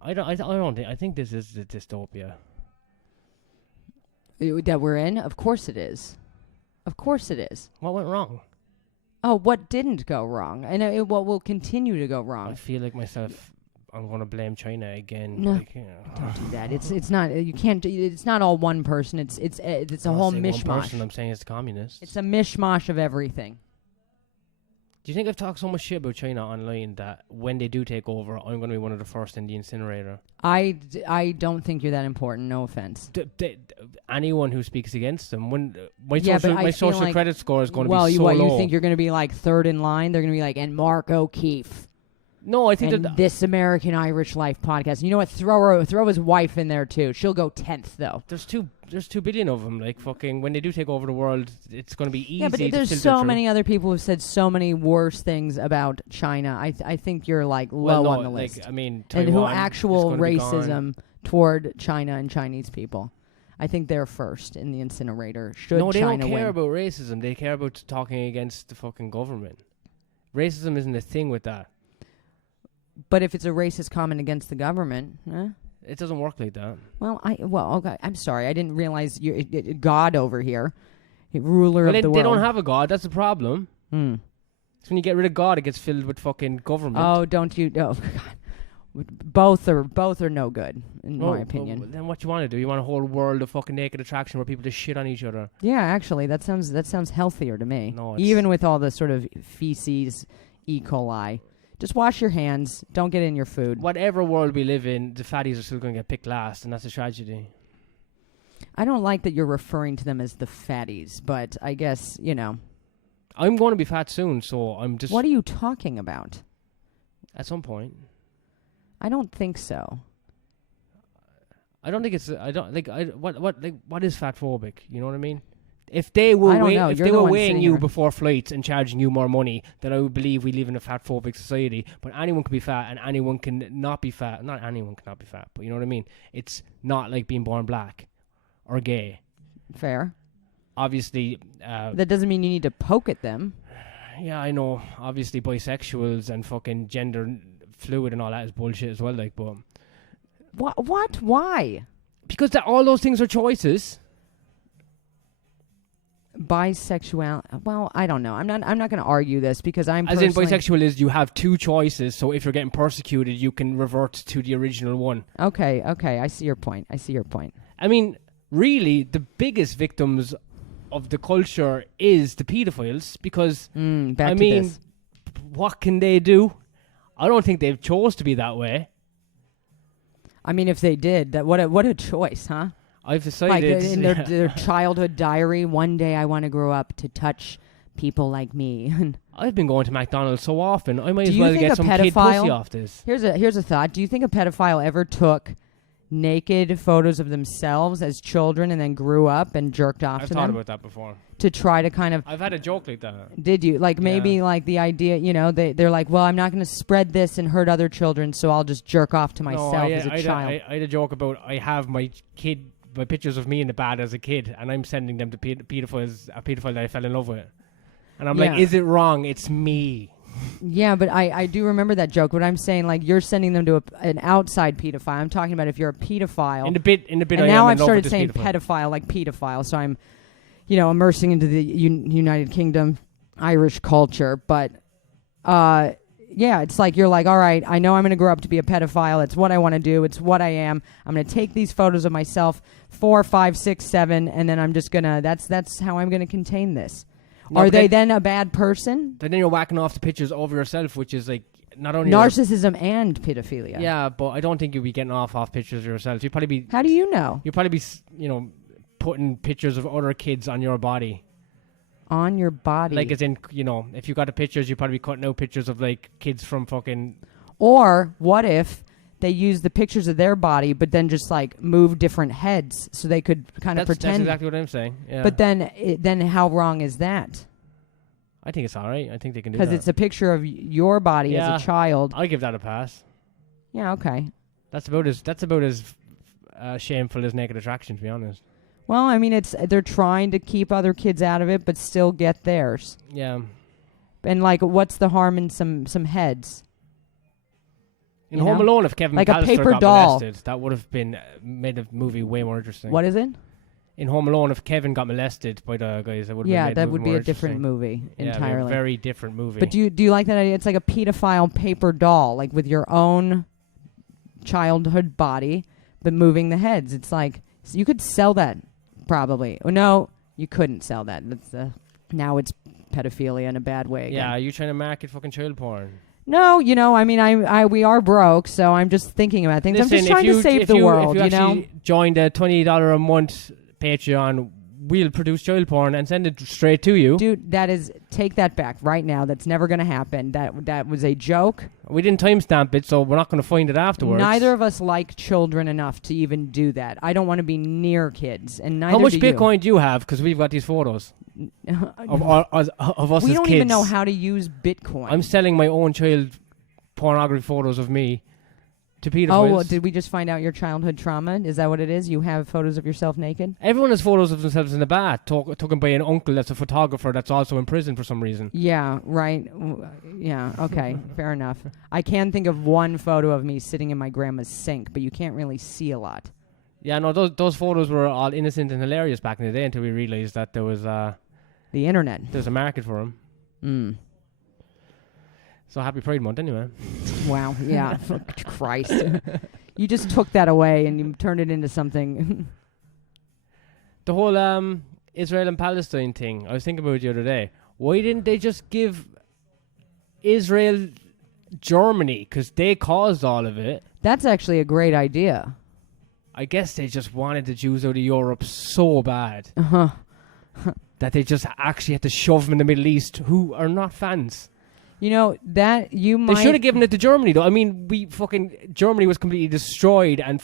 I think this is the dystopia that we're in. Of course it is. Of course it is. What went wrong? Oh, what didn't go wrong? And what will continue to go wrong? I feel like myself, I'm going to blame China again. No, like, don't do that. It's not. You can't. It's not all one person. It's a whole mishmash. One person, I'm saying it's the communists. It's a mishmash of everything. Do you think I've talked so much shit about China online that when they do take over, I'm going to be one of the first in the incinerator? I don't think you're that important. No offense. Anyone who speaks against them, when my social like, credit score is going to be so low. Well, you think you're going to be like third in line? They're going to be like, and Mark O'Keefe. No, I think and This American Irish Life podcast. You know what? Throw his wife in there too. She'll go 10th though. There's 2 billion of them. Like, fucking, when they do take over the world, it's going to be easy. Yeah, but there's so many other people who've said so many worse things about China. I think you're like low on the list. Like, I mean, Taiwan, and who actual racism toward China and Chinese people. I think they're first in the incinerator. Should China win? No, they don't care about racism. They care about talking against the fucking government. Racism isn't a thing with that. But if it's a racist comment against the government, it doesn't work like that. Okay. I'm sorry. I didn't realize you're God over here, ruler of the world. They don't have a God. That's the problem. Hmm. So when you get rid of God, it gets filled with fucking government. Oh, don't you? Oh, God. Both are no good, in my opinion. Well, then what you want to do? You want a whole world of fucking naked attraction where people just shit on each other? Yeah, actually, that sounds healthier to me. No, even with all the sort of feces, E. coli. Just wash your hands. Don't get in your food. Whatever world we live in, the fatties are still going to get picked last, and that's a tragedy. I don't like that you're referring to them as the fatties, but I guess, I'm going to be fat soon, so I'm just... What are you talking about? At some point. I don't think so. I don't think it's... what is fat phobic? You know what I mean? If they were weighing you before flights and charging you more money, then I would believe we live in a fat-phobic society. But anyone can be fat and anyone can not be fat. Not anyone cannot be fat, but you know what I mean? It's not like being born black or gay. Fair. Obviously... that doesn't mean you need to poke at them. Yeah, I know. Obviously, bisexuals and fucking gender fluid and all that is bullshit as well, like, but... What? Why? Because all those things are choices. Bisexual. Well, I don't know. I'm not going to argue this because I'm. As in, bisexual is you have 2 choices. So if you're getting persecuted, you can revert to the original one. Okay. I see your point. I mean, really, the biggest victims of the culture is the pedophiles because what can they do? I don't think they've chose to be that way. I mean, if they did, what a choice, huh? I've decided... Like in their childhood diary, one day I want to grow up to touch people like me. I've been going to McDonald's so often, I might as well get some kid pussy off this. Here's a thought. Do you think a pedophile ever took naked photos of themselves as children and then grew up and jerked off to them? I've thought about that before. To try to kind of... I've had a joke like that. Did you? Like maybe like the idea, they're like, well, I'm not going to spread this and hurt other children, so I'll just jerk off to myself as a child. I had a joke about I have my pictures of me in the bed as a kid, and I'm sending them to a pedophile that I fell in love with. And I'm like, is it wrong? It's me. Yeah, but I do remember that joke. But I'm saying, like, you're sending them to an outside pedophile. I'm talking about if you're a pedophile. In the bit. And now I've started saying pedophile like pedophile, so I'm, immersing into the United Kingdom Irish culture. But, it's like you're like, all right, I know I'm going to grow up to be a pedophile. It's what I want to do. It's what I am. I'm going to take these photos of myself 4, 5, 6, 7, and then I'm just going to, that's how I'm going to contain this. No, are they then a bad person? Then you're whacking off the pictures of yourself, which is like not only narcissism and pedophilia. Yeah, but I don't think you'll be getting off pictures of yourself. You'd probably be... How do you know? You'll probably be, putting pictures of other kids on your body. On your body? Like, as in, if you got the pictures, you'd probably be cutting out pictures of, like, kids from fucking... Or what if they use the pictures of their body, but then just, like, move different heads so they could kind of pretend... That's exactly what I'm saying, yeah. But then how wrong is that? I think it's all right. I think they can do that. Because it's a picture of your body as a child. I'll give that a pass. Yeah, okay. That's about as shameful as Naked Attraction, to be honest. Well, I mean, they're trying to keep other kids out of it, but still get theirs. Yeah. And like, what's the harm in some heads? In Home Alone, if Kevin like a McAllister paper got doll. molested, that would have been made the movie way more interesting. What is it? In Home Alone, if Kevin got molested by the guys, that would have made that the would movie be more a different movie entirely. Yeah, a very different movie. But do you like that idea? It's like a pedophile paper doll, like with your own childhood body, but moving the heads. It's like you could sell that probably. Oh, no, you couldn't sell that. That's now it's pedophilia in a bad way. Again. Yeah, are you trying to market fucking child porn? No, I mean, we are broke, so I'm just thinking about things. Listen, I'm just trying to save the world, If you actually joined a $20 a month Patreon, we'll produce child porn and send it straight to you. Dude, take that back right now. That's never going to happen. That was a joke. We didn't timestamp it, so we're not going to find it afterwards. Neither of us like children enough to even do that. I don't want to be near kids, and neither How much do Bitcoin do you have? Because we've got these photos of us as kids. We don't even know how to use Bitcoin. I'm selling my own child pornography photos of me to pedophiles. Oh, well, did we just find out your childhood trauma? Is that what it is? You have photos of yourself naked? Everyone has photos of themselves in the bath, taken by an uncle that's a photographer that's also in prison for some reason. Yeah, right. Yeah, okay, fair enough. I can think of one photo of me sitting in my grandma's sink, but you can't really see a lot. Yeah, no, those photos were all innocent and hilarious back in the day until we realized that there was the internet. There's a market for them. Mm. So happy Pride Month anyway. Wow, yeah. Christ. You just took that away and you turned it into something. The whole Israel and Palestine thing, I was thinking about it the other day. Why didn't they just give Israel Germany? Because they caused all of it. That's actually a great idea. I guess they just wanted the Jews out of Europe so bad that they just actually had to shove them in the Middle East, who are not fans. You know, that you might... They should have given it to Germany, though. I mean, Germany was completely destroyed and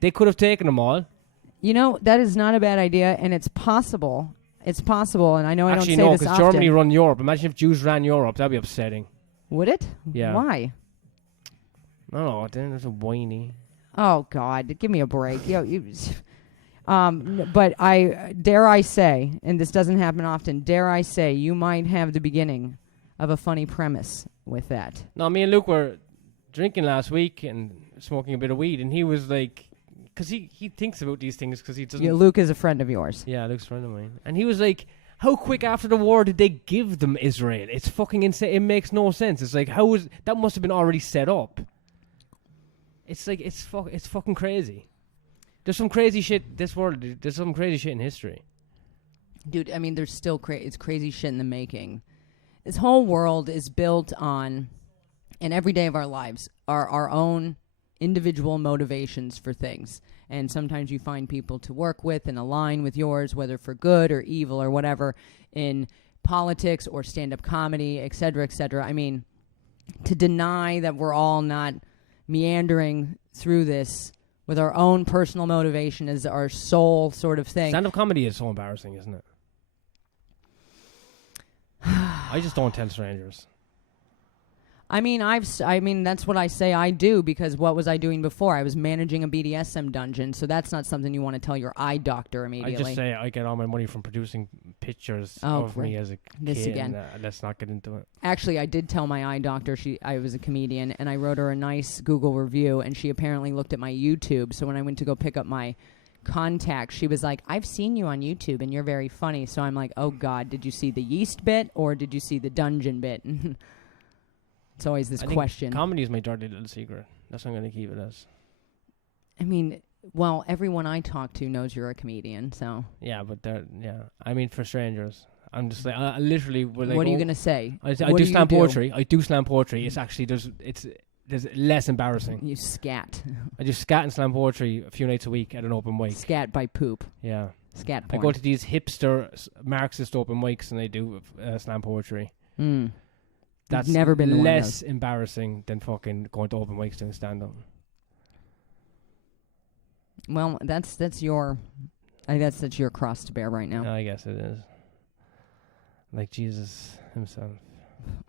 they could have taken them all. You know, that is not a bad idea, and it's possible. It's possible, and I know actually, I don't say this because often. Germany run Europe. Imagine if Jews ran Europe. That'd be upsetting. Would it? Yeah. Why? I don't know. Then there's a whiny. Oh, God. Give me a break. But dare I say, and this doesn't happen often, dare I say, you might have the beginning of a funny premise with that. No, me and Luke were drinking last week and smoking a bit of weed, and he was like, because he thinks about these things because he doesn't... Yeah, Luke is a friend of yours. Yeah, Luke's a friend of mine. And he was like, how quick after the war did they give them Israel? It's fucking insane. It makes no sense. It's like, that must have been already set up. It's like, it's fucking crazy. There's some crazy shit there's some crazy shit in history. Dude, I mean, there's still it's crazy shit in the making. This whole world is built on, and every day of our lives, are our own individual motivations for things. And sometimes you find people to work with and align with yours, whether for good or evil or whatever, in politics or stand-up comedy, et cetera, et cetera. I mean, to deny that we're all not meandering through this with our own personal motivation as our sole sort of thing. Stand-up comedy is so embarrassing, isn't it? I just don't tell strangers. I mean, that's what I say I do, because what was I doing before? I was managing a BDSM dungeon, so that's not something you want to tell your eye doctor immediately. I just say I get all my money from producing pictures of me as a kid. Again. Let's not get into it. Actually, I did tell my eye doctor I was a comedian, and I wrote her a nice Google review, and she apparently looked at my YouTube, so when I went to go pick up my contact, she was like, I've seen you on YouTube, and you're very funny. So I'm like, oh, God, did you see the yeast bit, or did you see the dungeon bit? It's always this question. Comedy is my dirty little secret. That's what I'm going to keep it as. I mean, well, everyone I talk to knows you're a comedian, so. Yeah, but I mean, for strangers. I'm just like, I literally... Like, what are you going to say? I do slam poetry. I do slam poetry. It's actually, there's less embarrassing. You scat. I do scat and slam poetry a few nights a week at an open mic. Scat by poop. Yeah. Scat porn. I go to these hipster Marxist open mics and I do slam poetry. Mm. That's never been less embarrassing than fucking going to open mics doing stand-up. Well, that's your cross to bear right now. I guess it is. like Jesus himself.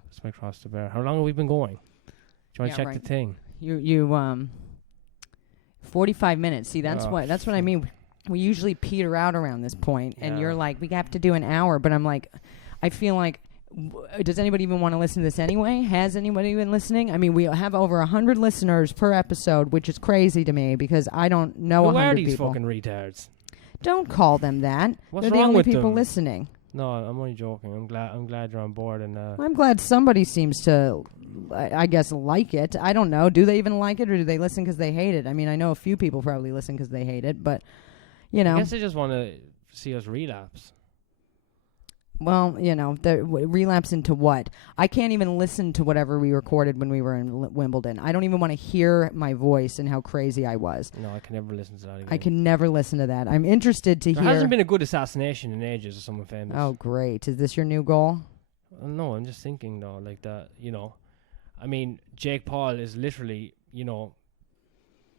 It's my cross to bear. How long have we been going? Do you want to check the thing? You 45 minutes. See, that's what I mean. We usually peter out around this point, and you're like, we have to do an hour. But I'm like, I feel like, does anybody even want to listen to this anyway? Has anybody been listening? I mean, we have over 100 listeners per episode, which is crazy to me because I don't know 100 people. Who are these fucking retards? Don't call them that. What's They're wrong the only with people them? listening. No, I'm only joking. I'm glad you're on board. And I'm glad somebody seems to, I guess, like it. I don't know. Do they even like it, or do they listen because they hate it? I mean, I know a few people probably listen because they hate it, but, you know. I guess they just want to see us relapse. Well, you know, relapse into what? I can't even listen to whatever we recorded when we were in Wimbledon. I don't even want to hear my voice and how crazy I was. No, I can never listen to that again. I can never listen to that. I'm interested to hear. There hasn't been a good assassination in ages of someone famous. Oh, great. Is this your new goal? No, I'm just thinking, though, like that, you know. I mean, Jake Paul is literally, you know,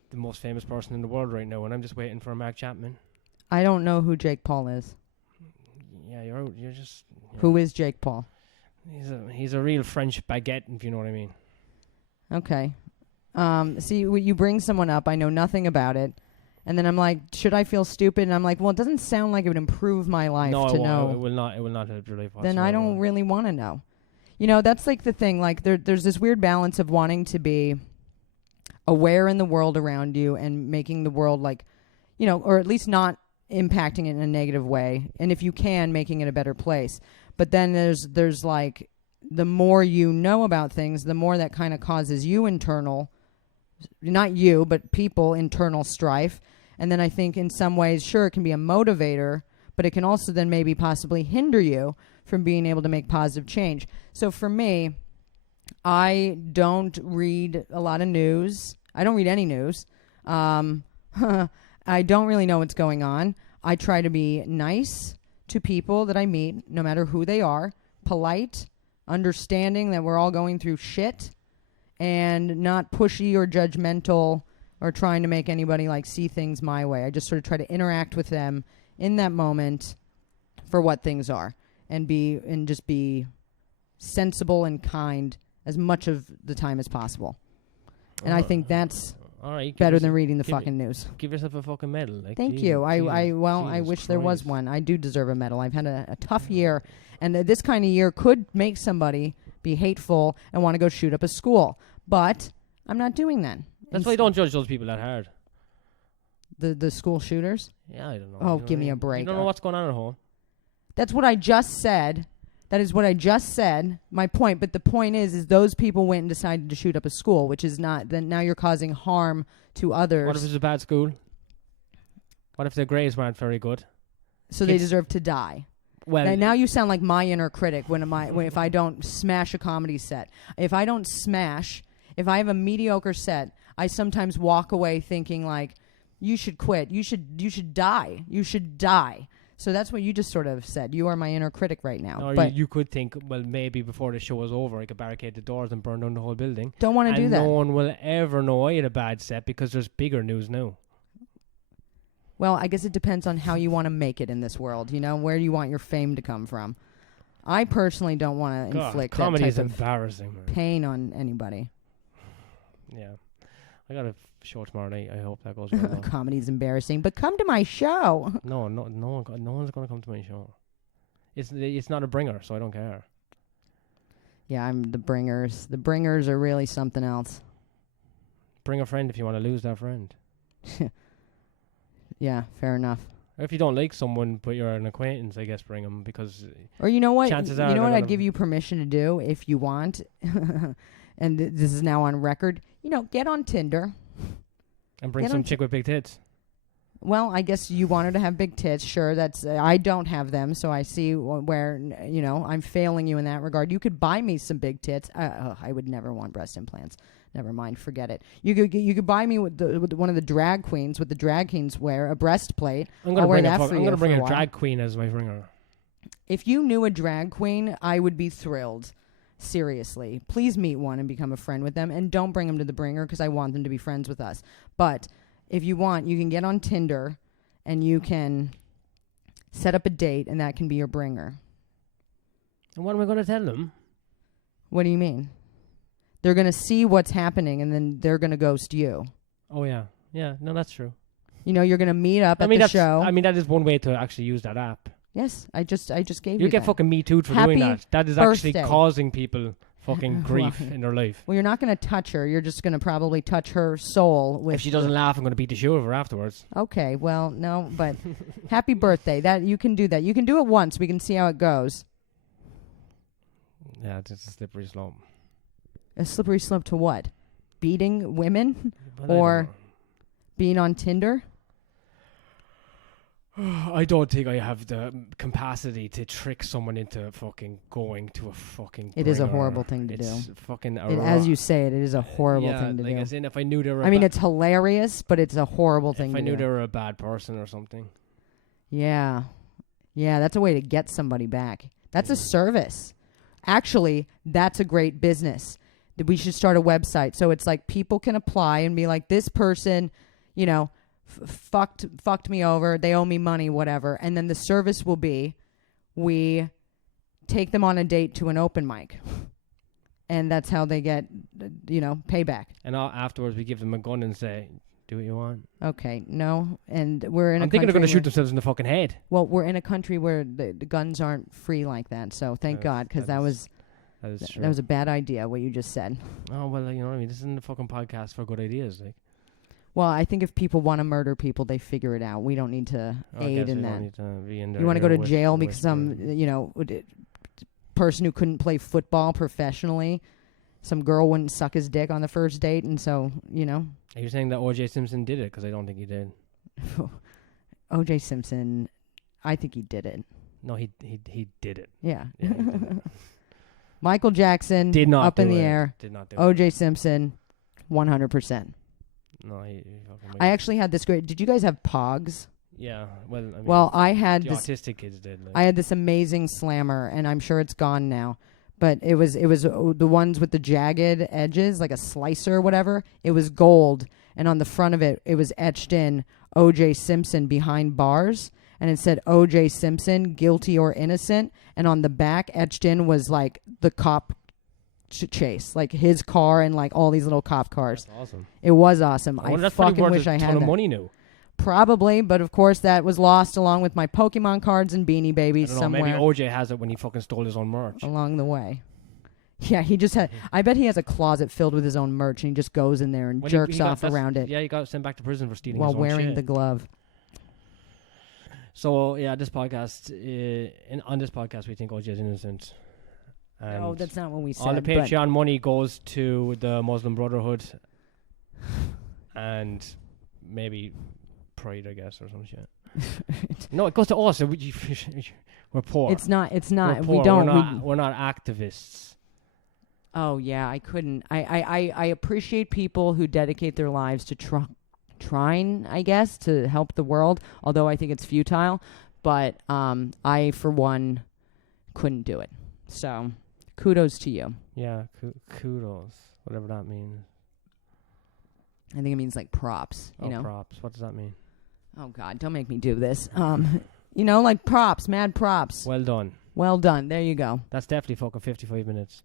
the most famous person in the world right now, and I'm just waiting for Mark Chapman. I don't know who Jake Paul is. Yeah, you're just... Who is Jake Paul? He's a real French baguette, if you know what I mean. Okay. See, you bring someone up, I know nothing about it, and then I'm like, should I feel stupid? And I'm like, well, it doesn't sound like it would improve my life to know. It will not help your life whatsoever. Then I don't really want to know. You know, that's like the thing. Like, there's this weird balance of wanting to be aware in the world around you and making the world, like, you know, or at least not impacting it in a negative way, and if you can, making it a better place. But then there's like, the more you know about things, the more that kind of causes you internal, not you, but people, internal strife. And then I think in some ways, sure, it can be a motivator, but it can also then maybe possibly hinder you from being able to make positive change. So for me, I don't read a lot of news. I don't read any news. I don't really know what's going on. I try to be nice to people that I meet, no matter who they are, polite, understanding that we're all going through shit, and not pushy or judgmental or trying to make anybody like see things my way. I just sort of try to interact with them in that moment for what things are, and just be sensible and kind as much of the time as possible. And I think that's all right, better than reading the fucking news. Give yourself a fucking medal. Like, Thank you. I wish there was one. I do deserve a medal. I've had a tough year, and this kind of year could make somebody be hateful and want to go shoot up a school. But I'm not doing that. That's why you don't judge those people that hard. The school shooters? Yeah, I don't know. Oh, give me a break. You don't know what's going on at home. That's what I just said. That is what I just said, my point. But the point is those people went and decided to shoot up a school, which is not, then now you're causing harm to others. What if it's a bad school? What if their grades weren't very good? So they deserve to die. Well, now you sound like my inner critic if I don't smash a comedy set. If I don't smash, if I have a mediocre set, I sometimes walk away thinking like, you should quit. You should die. You should die. So that's what you just sort of said. You are my inner critic right now. Or but you could think, well, maybe before the show is over, I could barricade the doors and burn down the whole building. Don't want to do that. No one will ever know I had a bad set because there's bigger news now. Well, I guess it depends on how you want to make it in this world. You know, where do you want your fame to come from? I personally don't want to inflict that type of pain on anybody. Yeah. I got a show tomorrow night. I hope that goes well. Comedy's embarrassing, but come to my show. No one's going to come to my show. It's not a bringer, so I don't care. Yeah, I'm the bringers. The bringers are really something else. Bring a friend if you want to lose that friend. Yeah, fair enough. Or if you don't like someone, but you're an acquaintance, I guess bring them because. Or you know what? Chances you know what I'd give you permission to do if you want, and this is now on record. You know, get on Tinder. And bring some chick with big tits. Well, I guess you want her to have big tits. Sure, that's I don't have them, so I see where I'm failing you in that regard. You could buy me some big tits. I would never want breast implants. Never mind, forget it. You could buy me with one of the drag queens. What the drag queens wear, a breastplate. I'm gonna bring a drag queen as my bringer. If you knew a drag queen, I would be thrilled. Seriously, please meet one and become a friend with them, and don't bring them to the bringer because I want them to be friends with us. But if you want, you can get on Tinder and you can set up a date, and that can be your bringer. And what am I going to tell them? What do you mean? They're going to see what's happening, and then they're going to ghost you. Oh, yeah. Yeah, no, that's true. You know, you're going to meet up at the that's, show. I mean, that is one way to actually use that app. Yes, I just gave you You get that. fucking Me Too for Happy doing that. That is birthday. actually causing people fucking grief in their life. Well, you're not going to touch her. You're just going to probably touch her soul. With If she doesn't laugh, I'm going to beat the shit out of her afterwards. Okay, well, no, but happy birthday. That you can do that. You can do it once. We can see how it goes. Yeah, it's just a slippery slope. A slippery slope to what? Beating women? But Or being on Tinder? I don't think I have the capacity to trick someone into fucking going to a fucking. It is a bringer. horrible thing to It's do. fucking. As you say it is a horrible yeah, thing to like do. as in if I knew they were. I mean, it's hilarious, but it's a horrible thing If to I knew do. they were a bad person or something. Yeah. Yeah, that's a way to get somebody back. That's a service. Actually, that's a great business. We should start a website. So it's like people can apply and be like, this person, you know, fucked me over. They owe me money, whatever. And then the service will be, we take them on a date to an open mic. And that's how they get, you know, payback. And afterwards, we give them a gun and say, "Do what you want." Okay, no. And we're in I'm a thinking they're going to country shoot themselves in the fucking head. Well, we're in a country where the guns aren't free like that. So thank God, because that was true. that was a bad idea, what you just said. Oh, well, you know what I mean? This isn't the fucking podcast for good ideas. Like, Well, I think if people want to murder people, they figure it out. We don't need to aid in that. You want to go to jail because some, you know, person who couldn't play football professionally, some girl wouldn't suck his dick on the first date, and so, you know. Are you saying that O.J. Simpson did it? Because I don't think he did. O.J. Simpson, I think he did it. No, he did it. Yeah. Yeah, he did it. Michael Jackson, Did not up in do the it. air. Did not do O.J. it. Simpson, 100%. No, he fucking I actually had this great. Did you guys have Pogs? Yeah, well, I mean, Well, I had the this. autistic kids did. Like. I had this amazing slammer, and I'm sure it's gone now. But it was the ones with the jagged edges, like a slicer or whatever. It was gold, and on the front of it, it was etched in O.J. Simpson behind bars, and it said O.J. Simpson, guilty or innocent. And on the back, etched in was like the cop chase, like his car and like all these little cop cars. That's awesome. It was awesome. I that's fucking worth wish a I ton had of that. money now. Probably, but of course that was lost along with my Pokemon cards and Beanie Babies I don't know, somewhere maybe OJ has it when he fucking stole his own merch. along the way. Yeah, he just had. I bet he has a closet filled with his own merch, and he just goes in there and Well, jerks he got- off that's- around it Yeah, he got sent back to prison for stealing while his own wearing shit. the glove. So yeah, this podcast. On this podcast, we think OJ is innocent. And No, that's not what we said. all the but Patreon money goes to the Muslim Brotherhood, and maybe Pride, I guess, or some shit. No, it goes to us. We're poor. it's not. It's not. We're poor. We don't. We're not activists. Oh yeah, I couldn't. I appreciate people who dedicate their lives to trying, I guess, to help the world. Although I think it's futile, but I for one couldn't do it. So kudos to you. Yeah, kudos, whatever that means. I think it means like props. You know. Props. What does that mean? Oh God, don't make me do this. You know, like props, mad props. Well done. Well done. There you go. That's definitely fucking 55 minutes.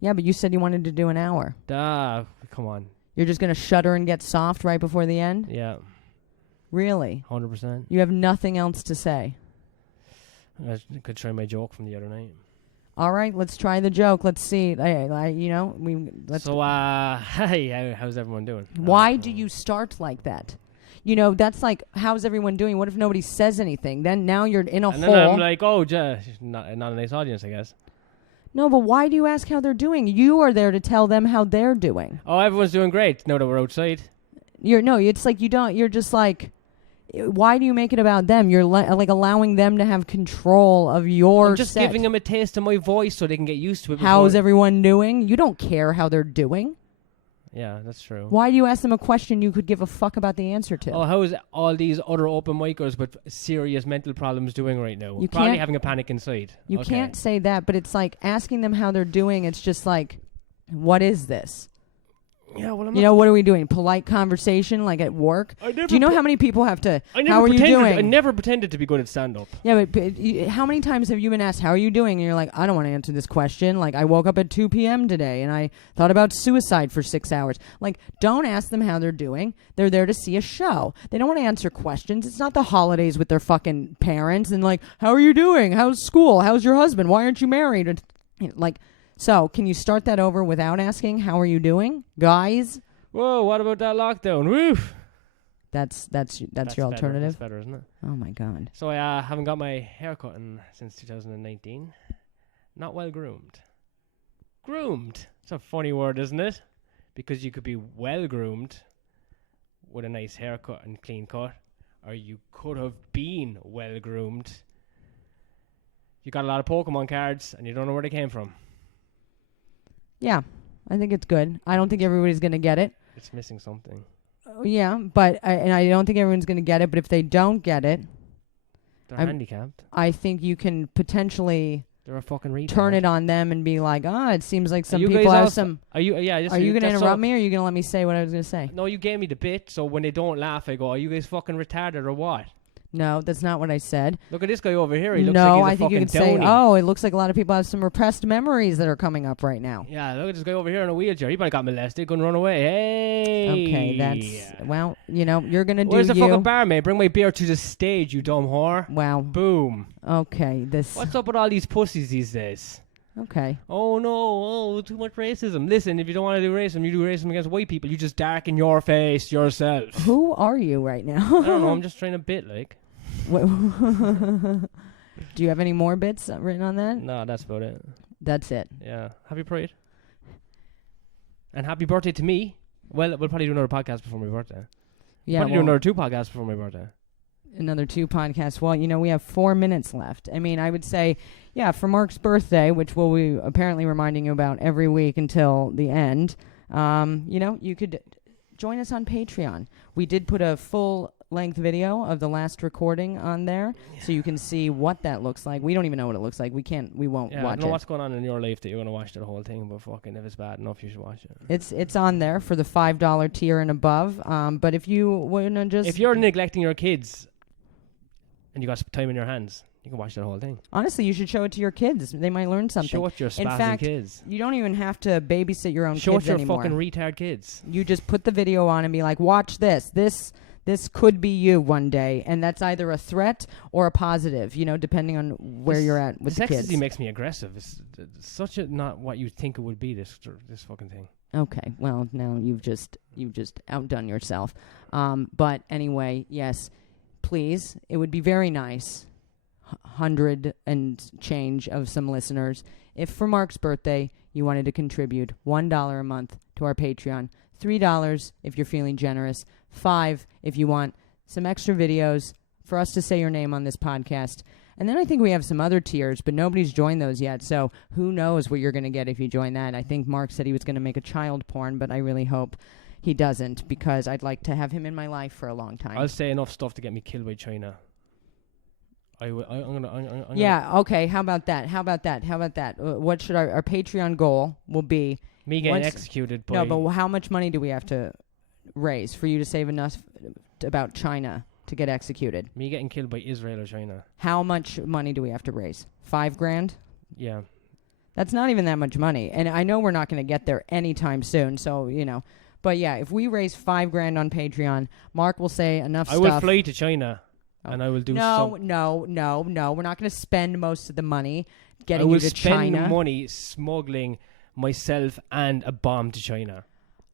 Yeah, but you said you wanted to do an hour. Come on. You're just gonna shudder and get soft right before the end? Yeah, Really? 100%. You have nothing else to say. I could try my joke from the other night. All right, let's try the joke. Let's see. Let's. So, hey, how's everyone doing? Why do you start like that? You know, that's like, how's everyone doing? What if nobody says anything? Then now you're in a And hole. then I'm like, oh, not a nice audience, I guess. No, but why do you ask how they're doing? You are there to tell them how they're doing. Oh, everyone's doing great now that we're outside. It's like you don't. You're just like, why do you make it about them? You're like allowing them to have control of your I'm just set. giving them a taste of my voice so they can get used to it. How's before- everyone doing? You don't care how they're doing. Yeah, that's true. Why do you ask them a question you could give a fuck about the answer to? Oh, how's all these other open micers with serious mental problems doing right now? You Probably can't- having a panic inside. You Okay. can't say that, but it's like asking them how they're doing. It's just like, what is this? Yeah, well, I'm You know, what are we doing? Polite conversation, like at work? Do you know how many people have to, how are you doing? I never pretended to be good at stand-up. Yeah, but how many times have you been asked, how are you doing? And you're like, I don't want to answer this question. Like, I woke up at 2 p.m. today, and I thought about suicide for 6 hours. Like, don't ask them how they're doing. They're there to see a show. They don't want to answer questions. It's not the holidays with their fucking parents. And like, how are you doing? How's school? How's your husband? Why aren't you married? And, like, so can you start that over without asking, how are you doing, guys? Whoa, what about that lockdown? Woof. That's your alternative? That's better, isn't it? Oh, my God. So I haven't got my hair cut since 2019. Not well groomed. Groomed. It's a funny word, isn't it? Because you could be well groomed with a nice haircut and clean cut, or you could have been well groomed. You got a lot of Pokemon cards, and you don't know where they came from. Yeah, I think it's good. I don't think everybody's going to get it. It's missing something. Yeah, but I don't think everyone's going to get it. But if they don't get it, they're handicapped. I think you can potentially they're a fucking retard. Turn it on them and be like, it seems like some people have some. Are you? Yeah. Are you going to interrupt me, or are you going to let me say what I was going to say? No, you gave me the bit. So when they don't laugh, I go, "Are you guys fucking retarded or what?" No, that's not what I said. Look at this guy over here. He looks like he's I think you could say, it looks like a lot of people have some repressed memories that are coming up right now. Yeah, look at this guy over here in a wheelchair. He probably got molested, couldn't run away. Hey. Okay, that's, well, you're going to do Where's the fucking barmaid? Bring my beer to the stage, you dumb whore. Wow. Boom. Okay, What's up with all these pussies these days? Okay. Oh, no. Too much racism. Listen, if you don't want to do racism, you do racism against white people. You just darken your face yourself. Who are you right now? I don't know. I'm just trying to bit, like. Do you have any more bits written on that? No, that's about it. That's it. Yeah. Happy Pride. And happy birthday to me. Well, we'll probably do another podcast before my birthday. Yeah. Probably do another 2 podcasts before my birthday. Another 2 podcasts. Well, we have 4 minutes left. I mean, I would say, for Mark's birthday, which we'll be apparently reminding you about every week until the end, you could join us on Patreon. We did put a full-length video of the last recording on there, so you can see what that looks like. We don't even know what it looks like. We won't watch it. I don't know what's going on in your life that you're going to watch the whole thing, but fucking if it's bad enough, you should watch it. It's on there for the $5 tier and above. But if you want to just... If you're neglecting your kids and you got time in your hands, you can watch that whole thing. Honestly, you should show it to your kids. They might learn something. Show it to your spazzy In fact, kids. You don't even have to babysit your own kids anymore. Show it to your fucking retard kids. You just put the video on and be like, watch this. This could be you one day. And that's either a threat or a positive, depending on where you're at with the kids. Sexism makes me aggressive. It's such a not what you think it would be, this fucking thing. Okay, well, now you've just outdone yourself. But anyway, yes, please, it would be very nice, 100 and change of some listeners, if for Mark's birthday you wanted to contribute $1 a month to our Patreon, $3 if you're feeling generous, $5 if you want some extra videos for us to say your name on this podcast. And then I think we have some other tiers, but nobody's joined those yet, so who knows what you're going to get if you join that. I think Mark said he was going to make a child porn, but I really hope he doesn't, because I'd like to have him in my life for a long time. I'll say enough stuff to get me killed by China. I'm gonna. Yeah. Okay. How about that? What should our Patreon goal will be? Me getting executed. No, but how much money do we have to raise for you to save enough about China to get executed? Me getting killed by Israel or China. How much money do we have to raise? $5,000? Yeah. That's not even that much money, and I know we're not going to get there anytime soon. So but yeah, if we raise $5,000 on Patreon, Mark will say enough stuff. I will fly to China. And I will do No. We're not going to spend most of the money getting you to China. I will spend money smuggling myself and a bomb to China.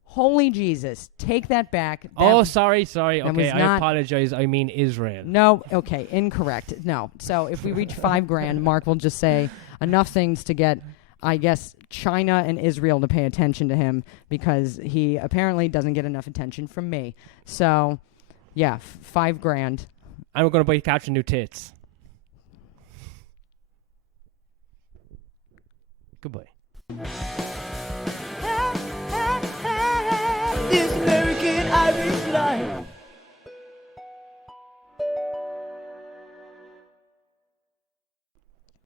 Holy Jesus. Take that back. Sorry. Okay, I apologize. I mean Israel. No, okay, incorrect. No. So if we reach $5,000, Mark will just say enough things to get, I guess, China and Israel to pay attention to him, because he apparently doesn't get enough attention from me. So, yeah, $5,000. And we're going to buy Katharyn new tits. Goodbye. This American Irish life.